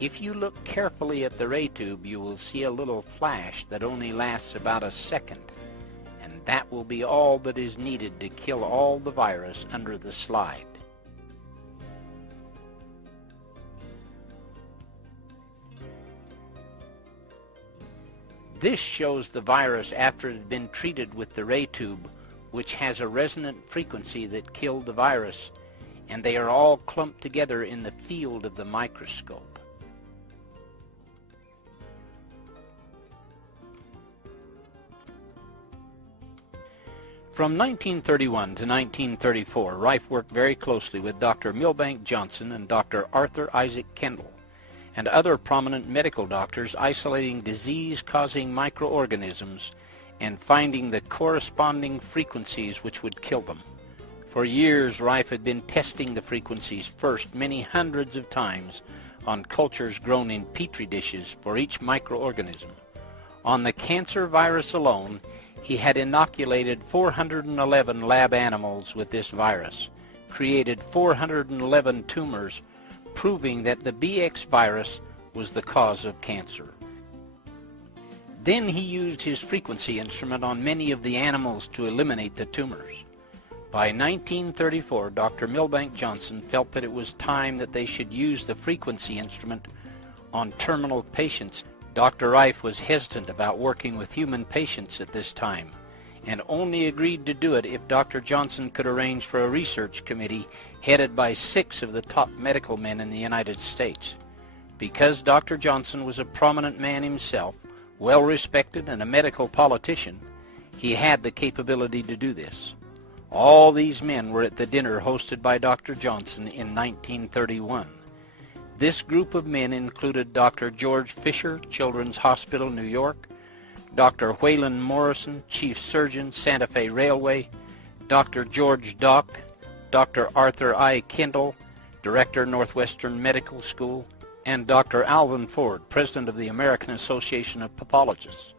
If you look carefully at the ray tube, you will see a little flash that only lasts about a second, and that will be all that is needed to kill all the virus under the slide. This shows the virus after it had been treated with the ray tube, which has a resonant frequency that killed the virus, and they are all clumped together in the field of the microscope. From 1931 to 1934, Rife worked very closely with Dr. Milbank Johnson and Dr. Arthur Isaac Kendall and other prominent medical doctors, isolating disease-causing microorganisms and finding the corresponding frequencies which would kill them. For years, Rife had been testing the frequencies first many hundreds of times on cultures grown in petri dishes for each microorganism. On the cancer virus alone, he had inoculated 411 lab animals with this virus, created 411 tumors, proving that the BX virus was the cause of cancer. Then he used his frequency instrument on many of the animals to eliminate the tumors. By 1934, Dr. Milbank Johnson felt that it was time that they should use the frequency instrument on terminal patients. Dr. Rife was hesitant about working with human patients at this time, and only agreed to do it if Dr. Johnson could arrange for a research committee headed by 6 of the top medical men in the United States. Because Dr. Johnson was a prominent man himself, well respected and a medical politician, he had the capability to do this. All these men were at the dinner hosted by Dr. Johnson in 1931. This group of men included Dr. George Fisher, Children's Hospital, New York, Dr. Whalen Morrison, Chief Surgeon, Santa Fe Railway, Dr. George Dock, Dr. Arthur I. Kendall, Director, Northwestern Medical School, and Dr. Alvin Ford, President of the American Association of Pathologists.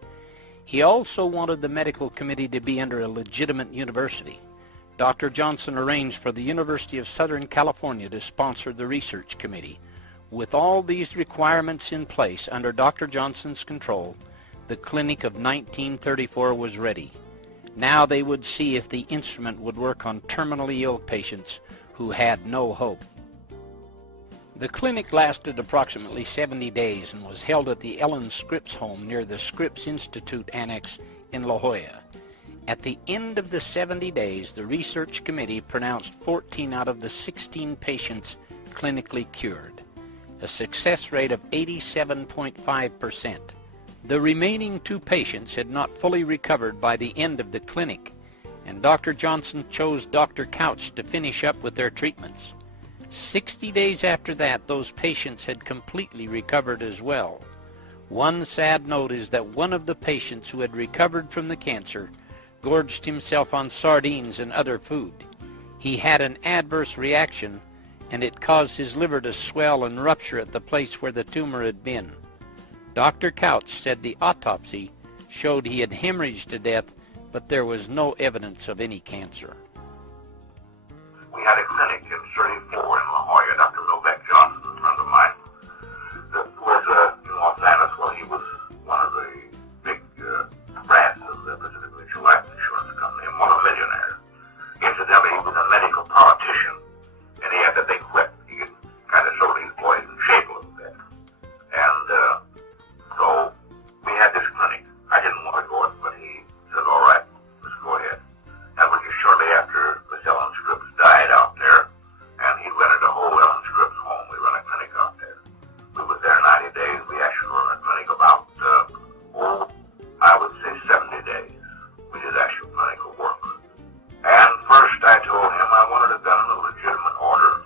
He also wanted the medical committee to be under a legitimate university. Dr. Johnson arranged for the University of Southern California to sponsor the research committee, With all these requirements in place under Dr. Johnson's control, the clinic of 1934 was ready. Now they would see if the instrument would work on terminally ill patients who had no hope. The clinic lasted approximately 70 days and was held at the Ellen Scripps home near the Scripps Institute Annex in La Jolla. At the end of the 70 days, the research committee pronounced 14 out of the 16 patients clinically cured, a success rate of 87.5%. The remaining 2 patients had not fully recovered by the end of the clinic, and Dr. Johnson chose Dr. Couch to finish up with their treatments. 60 days after that, those patients had completely recovered as well. One sad note is that one of the patients who had recovered from the cancer gorged himself on sardines and other food. He had an adverse reaction, and it caused his liver to swell and rupture at the place where the tumor had been. Dr. Couch said the autopsy showed he had hemorrhaged to death, but there was no evidence of any cancer. We had a clinic in 34 in La Jolla. Dr. Novak Johnson, a friend of mine, that was in Los Angeles when he was one of the big brands of the Pacific Mutual Life Insurance Company and one of the millionaires. Incidentally, he was a medical politician, and he had a big whip. He could kind of show these boys in shape a little bit. And so we had this clinic. I didn't want to go it, but he said, all right, let's go ahead. That was just shortly after Miss Ellen Scripps died out there, and he rented a whole Ellen Scripps home. We run a clinic out there. We was there 90 days. We actually run a clinic about, I would say 70 days. We did actual clinical work. And first I told him I wanted it done in a legitimate order.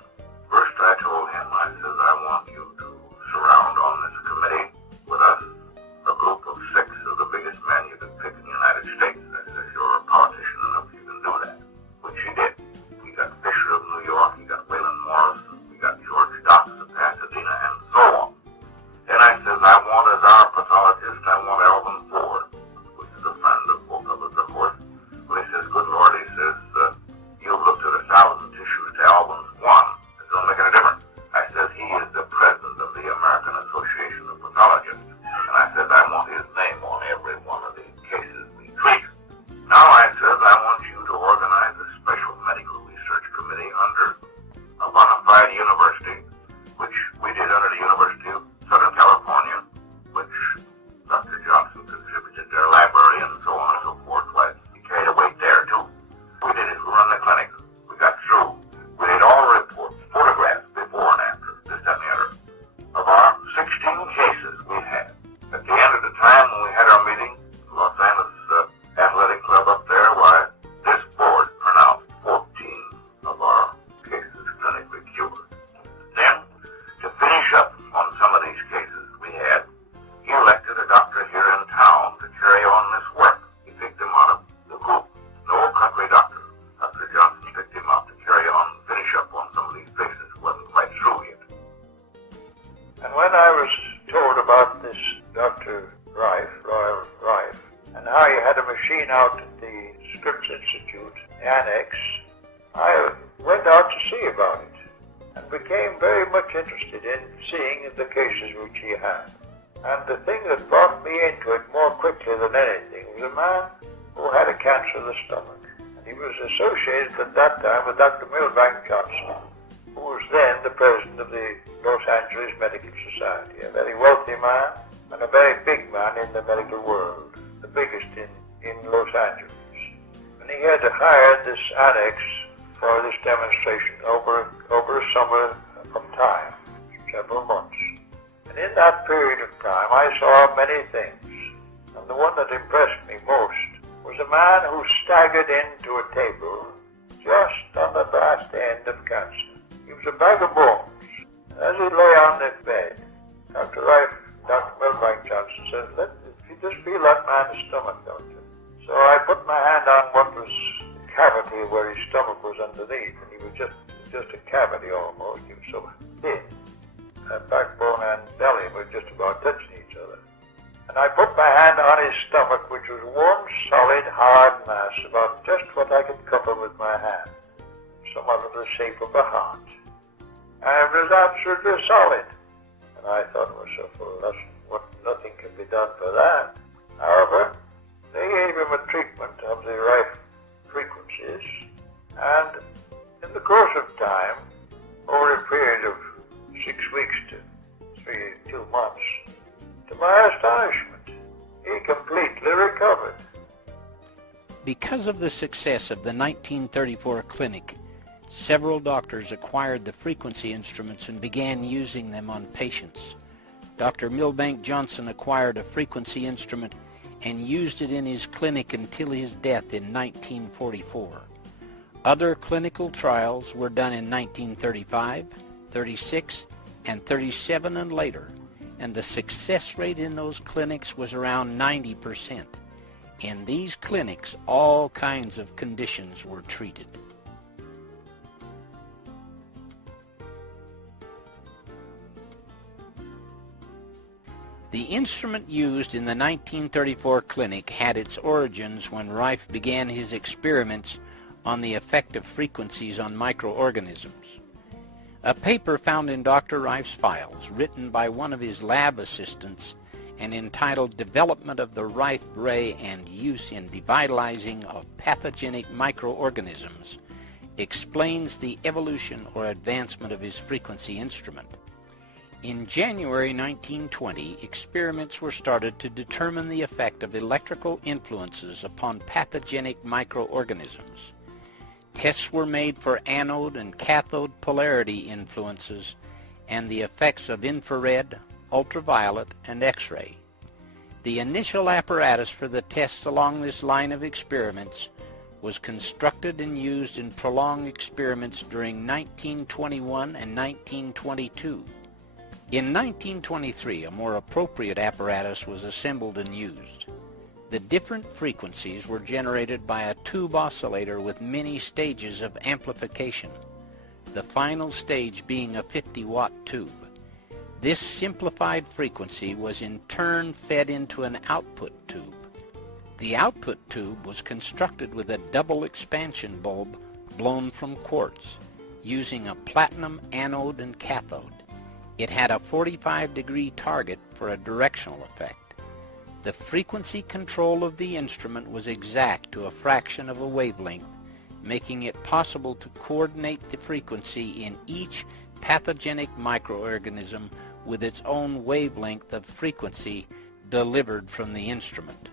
First I told him, I said, I want you to surround on this committee with us a group of 6 of the biggest men you could pick in the United States. I said, you're a politician enough, you can do that. Which he did. We got Fisher of New York, we got Waylon Morrison, we got George Docks of Pasadena, and so on. Then I said, I want as our pathologist, I want Alvin Ford, which is a friend of both of us, of course. Well, he says, good Lord, he says, you've looked at 1,000 tissues to Alvin's one. It doesn't make any difference. I said, he is the president of the American Association of Pathologists. And I said, I want his name on every one of the cases we treat. Now I said, I want you to organize a special medical research committee under a bona fide university, which we did under the University of Southern California, which Dr. Johnson contributed their library and so on and so forth. Like, he carried a weight there too. We did it. We run the clinic. We got through. We did all reports, photographs, before and after, this, that, and the other, of our 16 cases we had. At the end of the time when we had our meeting, Los Angeles Athletic Club up there, why, this board pronounced 14 of our cases clinically cured. Then, to finish up on some of these cases we had, he elected a doctor here in town to carry on this work. He picked him out of the group. No country doctor. Dr. Johnson picked him out to carry on and finish up on some of these cases who wasn't quite through yet. And when I was told about this Dr. Rife, Royal Rife, and how he had a machine out at the Scripps Institute Annex, I went out to see about it and became very much interested in seeing the cases which he had. And the thing that brought me into it more quickly than anything was a man who had a cancer of the stomach. And he was associated at that time with Dr. Milbank Johnson, who was then the president of the Los Angeles Medical Society, a very wealthy man and a very big man in the medical world, the biggest in Los Angeles. And he had hired this annex for this demonstration over a summer of time, several months. And in that period of time, I saw many things. And the one that impressed me most was a man who staggered into a table just on the last end of cancer. He was a bag of bones. As he lay on the bed, Dr. Milbank Johnson said, if you just feel that man's stomach, doctor. So I put my hand on what was the cavity where his stomach was underneath, and he was just a cavity almost. He was so thin. Backbone and belly were just about touching each other. And I put my hand on his stomach, which was one solid, hard mass, about just what I could cover with my hand, somewhat of the shape of a heart. And it was absolutely solid. And I thought to myself, well, nothing can be done for that. However, they gave him a treatment of the Rife frequencies, and in the course of time, over a period of 6 weeks to 2 months, to my astonishment, he completely recovered. Because of the success of the 1934 clinic, several doctors acquired the frequency instruments and began using them on patients. Dr. Milbank Johnson acquired a frequency instrument and used it in his clinic until his death in 1944. Other clinical trials were done in 1935, 36, and 37 and later, and the success rate in those clinics was around 90%. In these clinics, all kinds of conditions were treated. The instrument used in the 1934 clinic had its origins when Rife began his experiments on the effect of frequencies on microorganisms. A paper found in Dr. Rife's files, written by one of his lab assistants and entitled Development of the Rife Ray and Use in Devitalizing of Pathogenic Microorganisms, explains the evolution or advancement of his frequency instrument. In January 1920, experiments were started to determine the effect of electrical influences upon pathogenic microorganisms. Tests were made for anode and cathode polarity influences and the effects of infrared, ultraviolet, and X-ray. The initial apparatus for the tests along this line of experiments was constructed and used in prolonged experiments during 1921 and 1922. In 1923, a more appropriate apparatus was assembled and used. The different frequencies were generated by a tube oscillator with many stages of amplification, the final stage being a 50-watt tube. This simplified frequency was in turn fed into an output tube. The output tube was constructed with a double expansion bulb blown from quartz, using a platinum anode and cathode. It had a 45-degree target for a directional effect. The frequency control of the instrument was exact to a fraction of a wavelength, making it possible to coordinate the frequency in each pathogenic microorganism with its own wavelength of frequency delivered from the instrument.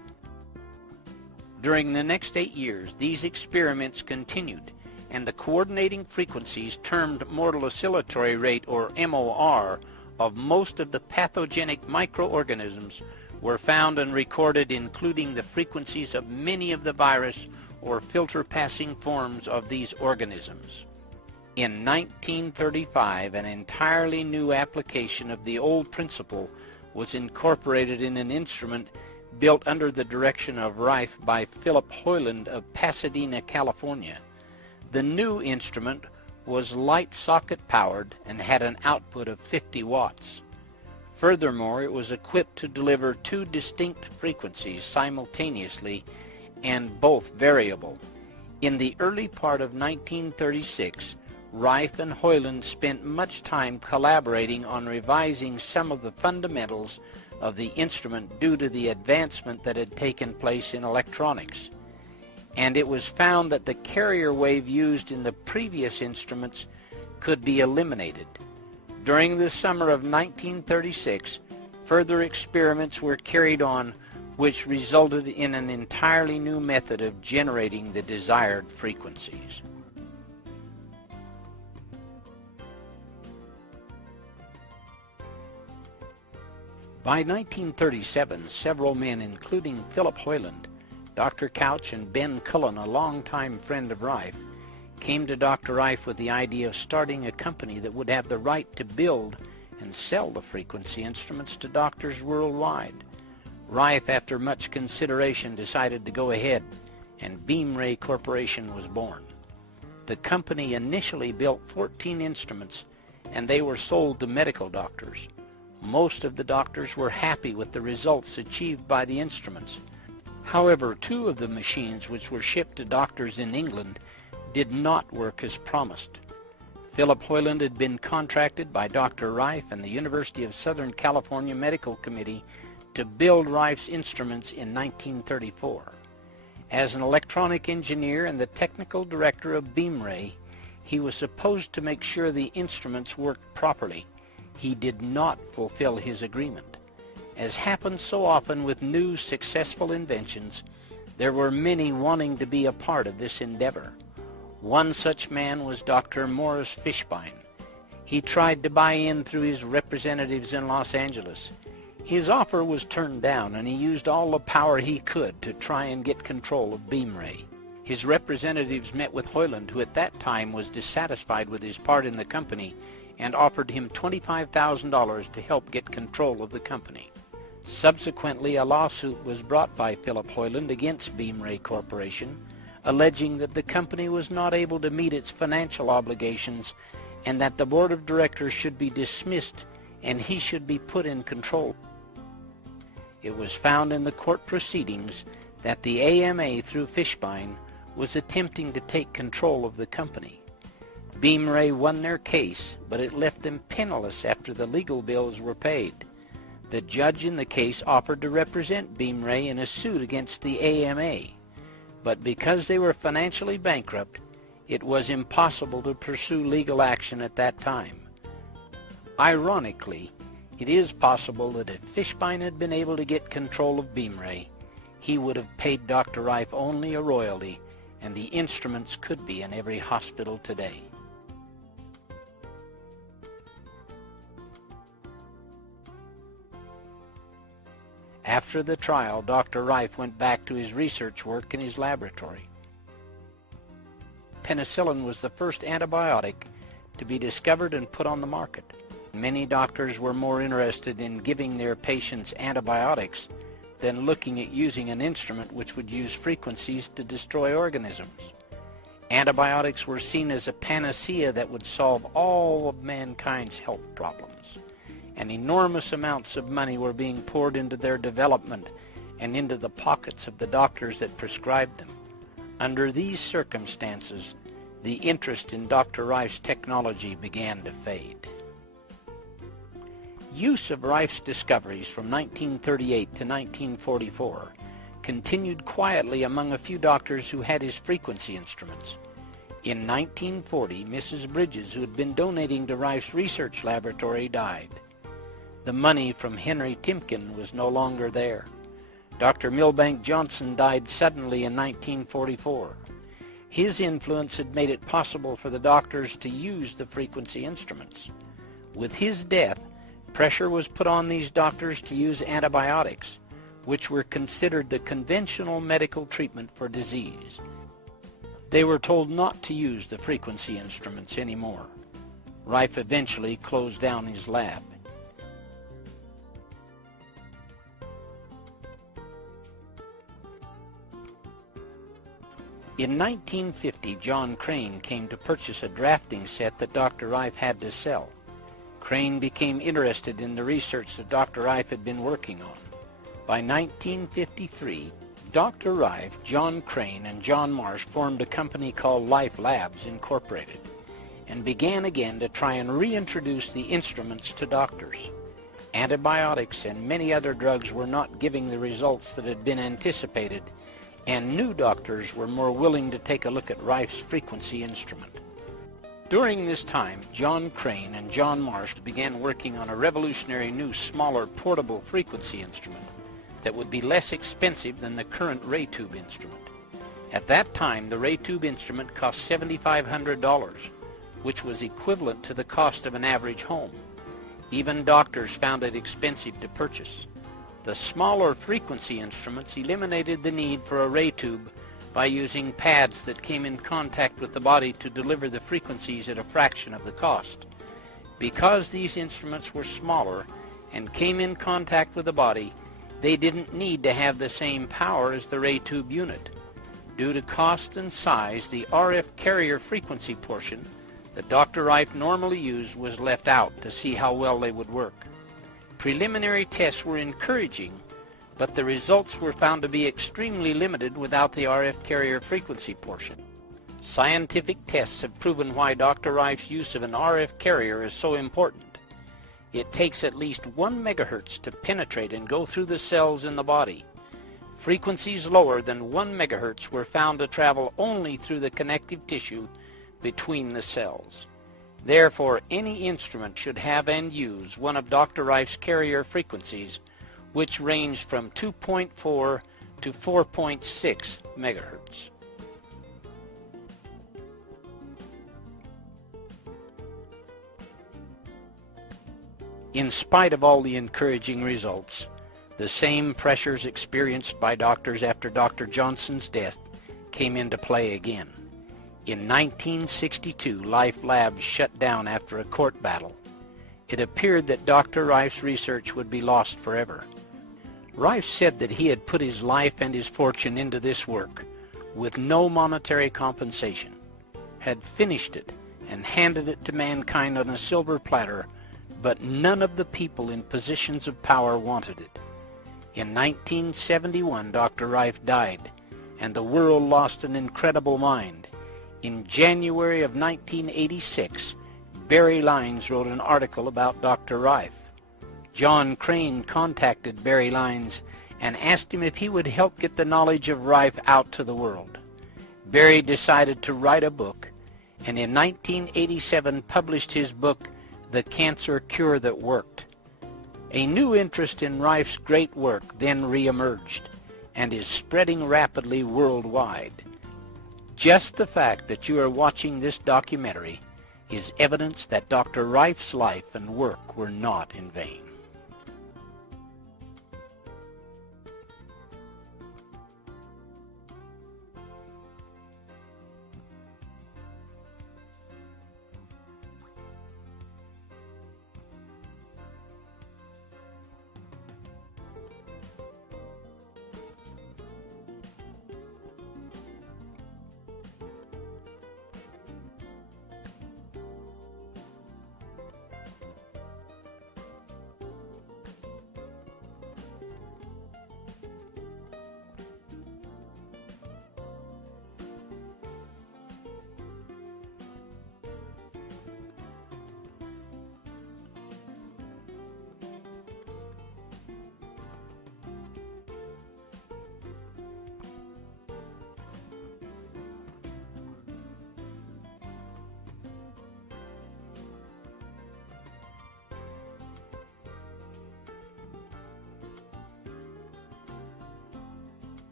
During the next 8 years, these experiments continued, and the coordinating frequencies termed mortal oscillatory rate, or MOR, of most of the pathogenic microorganisms were found and recorded, including the frequencies of many of the virus or filter-passing forms of these organisms. In 1935, an entirely new application of the old principle was incorporated in an instrument built under the direction of Rife by Philip Hoyland of Pasadena, California. The new instrument was light socket powered and had an output of 50 watts. Furthermore, it was equipped to deliver 2 distinct frequencies simultaneously and both variable. In the early part of 1936, Rife and Hoyland spent much time collaborating on revising some of the fundamentals of the instrument due to the advancement that had taken place in electronics. And it was found that the carrier wave used in the previous instruments could be eliminated. During the summer of 1936, further experiments were carried on which resulted in an entirely new method of generating the desired frequencies. By 1937, several men, including Philip Hoyland, Dr. Couch, and Ben Cullen, a longtime friend of Rife, came to Dr. Rife with the idea of starting a company that would have the right to build and sell the frequency instruments to doctors worldwide. Rife, after much consideration, decided to go ahead, and Beam Ray Corporation was born. The company initially built 14 instruments, and they were sold to medical doctors. Most of the doctors were happy with the results achieved by the instruments. However, 2 of the machines which were shipped to doctors in England did not work as promised. Philip Hoyland had been contracted by Dr. Rife and the University of Southern California Medical Committee to build Rife's instruments in 1934. As an electronic engineer and the technical director of Beamray, he was supposed to make sure the instruments worked properly. He did not fulfill his agreement. As happens so often with new successful inventions, there were many wanting to be a part of this endeavor. One such man was Dr. Morris Fishbein. He tried to buy in through his representatives in Los Angeles. His offer was turned down, and he used all the power he could to try and get control of Beamray. His representatives met with Hoyland, who at that time was dissatisfied with his part in the company, and offered him $25,000 to help get control of the company. Subsequently, a lawsuit was brought by Philip Hoyland against Beamray Corporation, alleging that the company was not able to meet its financial obligations and that the board of directors should be dismissed and he should be put in control. It was found in the court proceedings that the AMA, through Fishbein, was attempting to take control of the company. Beamray won their case, but it left them penniless after the legal bills were paid. The judge in the case offered to represent Beamray in a suit against the AMA, but because they were financially bankrupt, it was impossible to pursue legal action at that time. Ironically, it is possible that if Fishbein had been able to get control of Beamray, he would have paid Dr. Rife only a royalty, and the instruments could be in every hospital today. After the trial, Dr. Rife went back to his research work in his laboratory. Penicillin was the first antibiotic to be discovered and put on the market. Many doctors were more interested in giving their patients antibiotics than looking at using an instrument which would use frequencies to destroy organisms. Antibiotics were seen as a panacea that would solve all of mankind's health problems, and enormous amounts of money were being poured into their development and into the pockets of the doctors that prescribed them. Under these circumstances, the interest in Dr. Rife's technology began to fade. Use of Rife's discoveries from 1938 to 1944 continued quietly among a few doctors who had his frequency instruments. In 1940, Mrs. Bridges, who had been donating to Rife's research laboratory, died. The money from Henry Timken was no longer there. Dr. Milbank Johnson died suddenly in 1944. His influence had made it possible for the doctors to use the frequency instruments. With his death, pressure was put on these doctors to use antibiotics, which were considered the conventional medical treatment for disease. They were told not to use the frequency instruments anymore. Rife eventually closed down his lab. In 1950, John Crane came to purchase a drafting set that Dr. Rife had to sell. Crane became interested in the research that Dr. Rife had been working on. By 1953, Dr. Rife, John Crane, and John Marsh formed a company called Life Labs Incorporated and began again to try and reintroduce the instruments to doctors. Antibiotics and many other drugs were not giving the results that had been anticipated, and new doctors were more willing to take a look at Rife's frequency instrument. During this time, John Crane and John Marsh began working on a revolutionary new, smaller, portable frequency instrument that would be less expensive than the current ray tube instrument. At that time, the ray tube instrument cost $7,500, which was equivalent to the cost of an average home. Even doctors found it expensive to purchase. The smaller frequency instruments eliminated the need for a ray tube by using pads that came in contact with the body to deliver the frequencies at a fraction of the cost. Because these instruments were smaller and came in contact with the body, they didn't need to have the same power as the ray tube unit. Due to cost and size, the RF carrier frequency portion that Dr. Rife normally used was left out to see how well they would work. Preliminary tests were encouraging, but the results were found to be extremely limited without the RF carrier frequency portion. Scientific tests have proven why Dr. Rife's use of an RF carrier is so important. It takes at least 1 megahertz to penetrate and go through the cells in the body. Frequencies lower than 1 megahertz were found to travel only through the connective tissue between the cells. Therefore, any instrument should have and use one of Dr. Rife's carrier frequencies, which range from 2.4 to 4.6 megahertz. In spite of all the encouraging results, the same pressures experienced by doctors after Dr. Johnson's death came into play again. In 1962, Life Labs shut down after a court battle. It appeared that Dr. Rife's research would be lost forever. Rife said that he had put his life and his fortune into this work with no monetary compensation, had finished it and handed it to mankind on a silver platter, but none of the people in positions of power wanted it. In 1971, Dr. Rife died, and the world lost an incredible mind. In January of 1986, Barry Lines wrote an article about Dr. Rife. John Crane contacted Barry Lines and asked him if he would help get the knowledge of Rife out to the world. Barry decided to write a book, and in 1987 published his book, The Cancer Cure That Worked. A new interest in Rife's great work then reemerged and is spreading rapidly worldwide. Just the fact that you are watching this documentary is evidence that Dr. Rife's life and work were not in vain.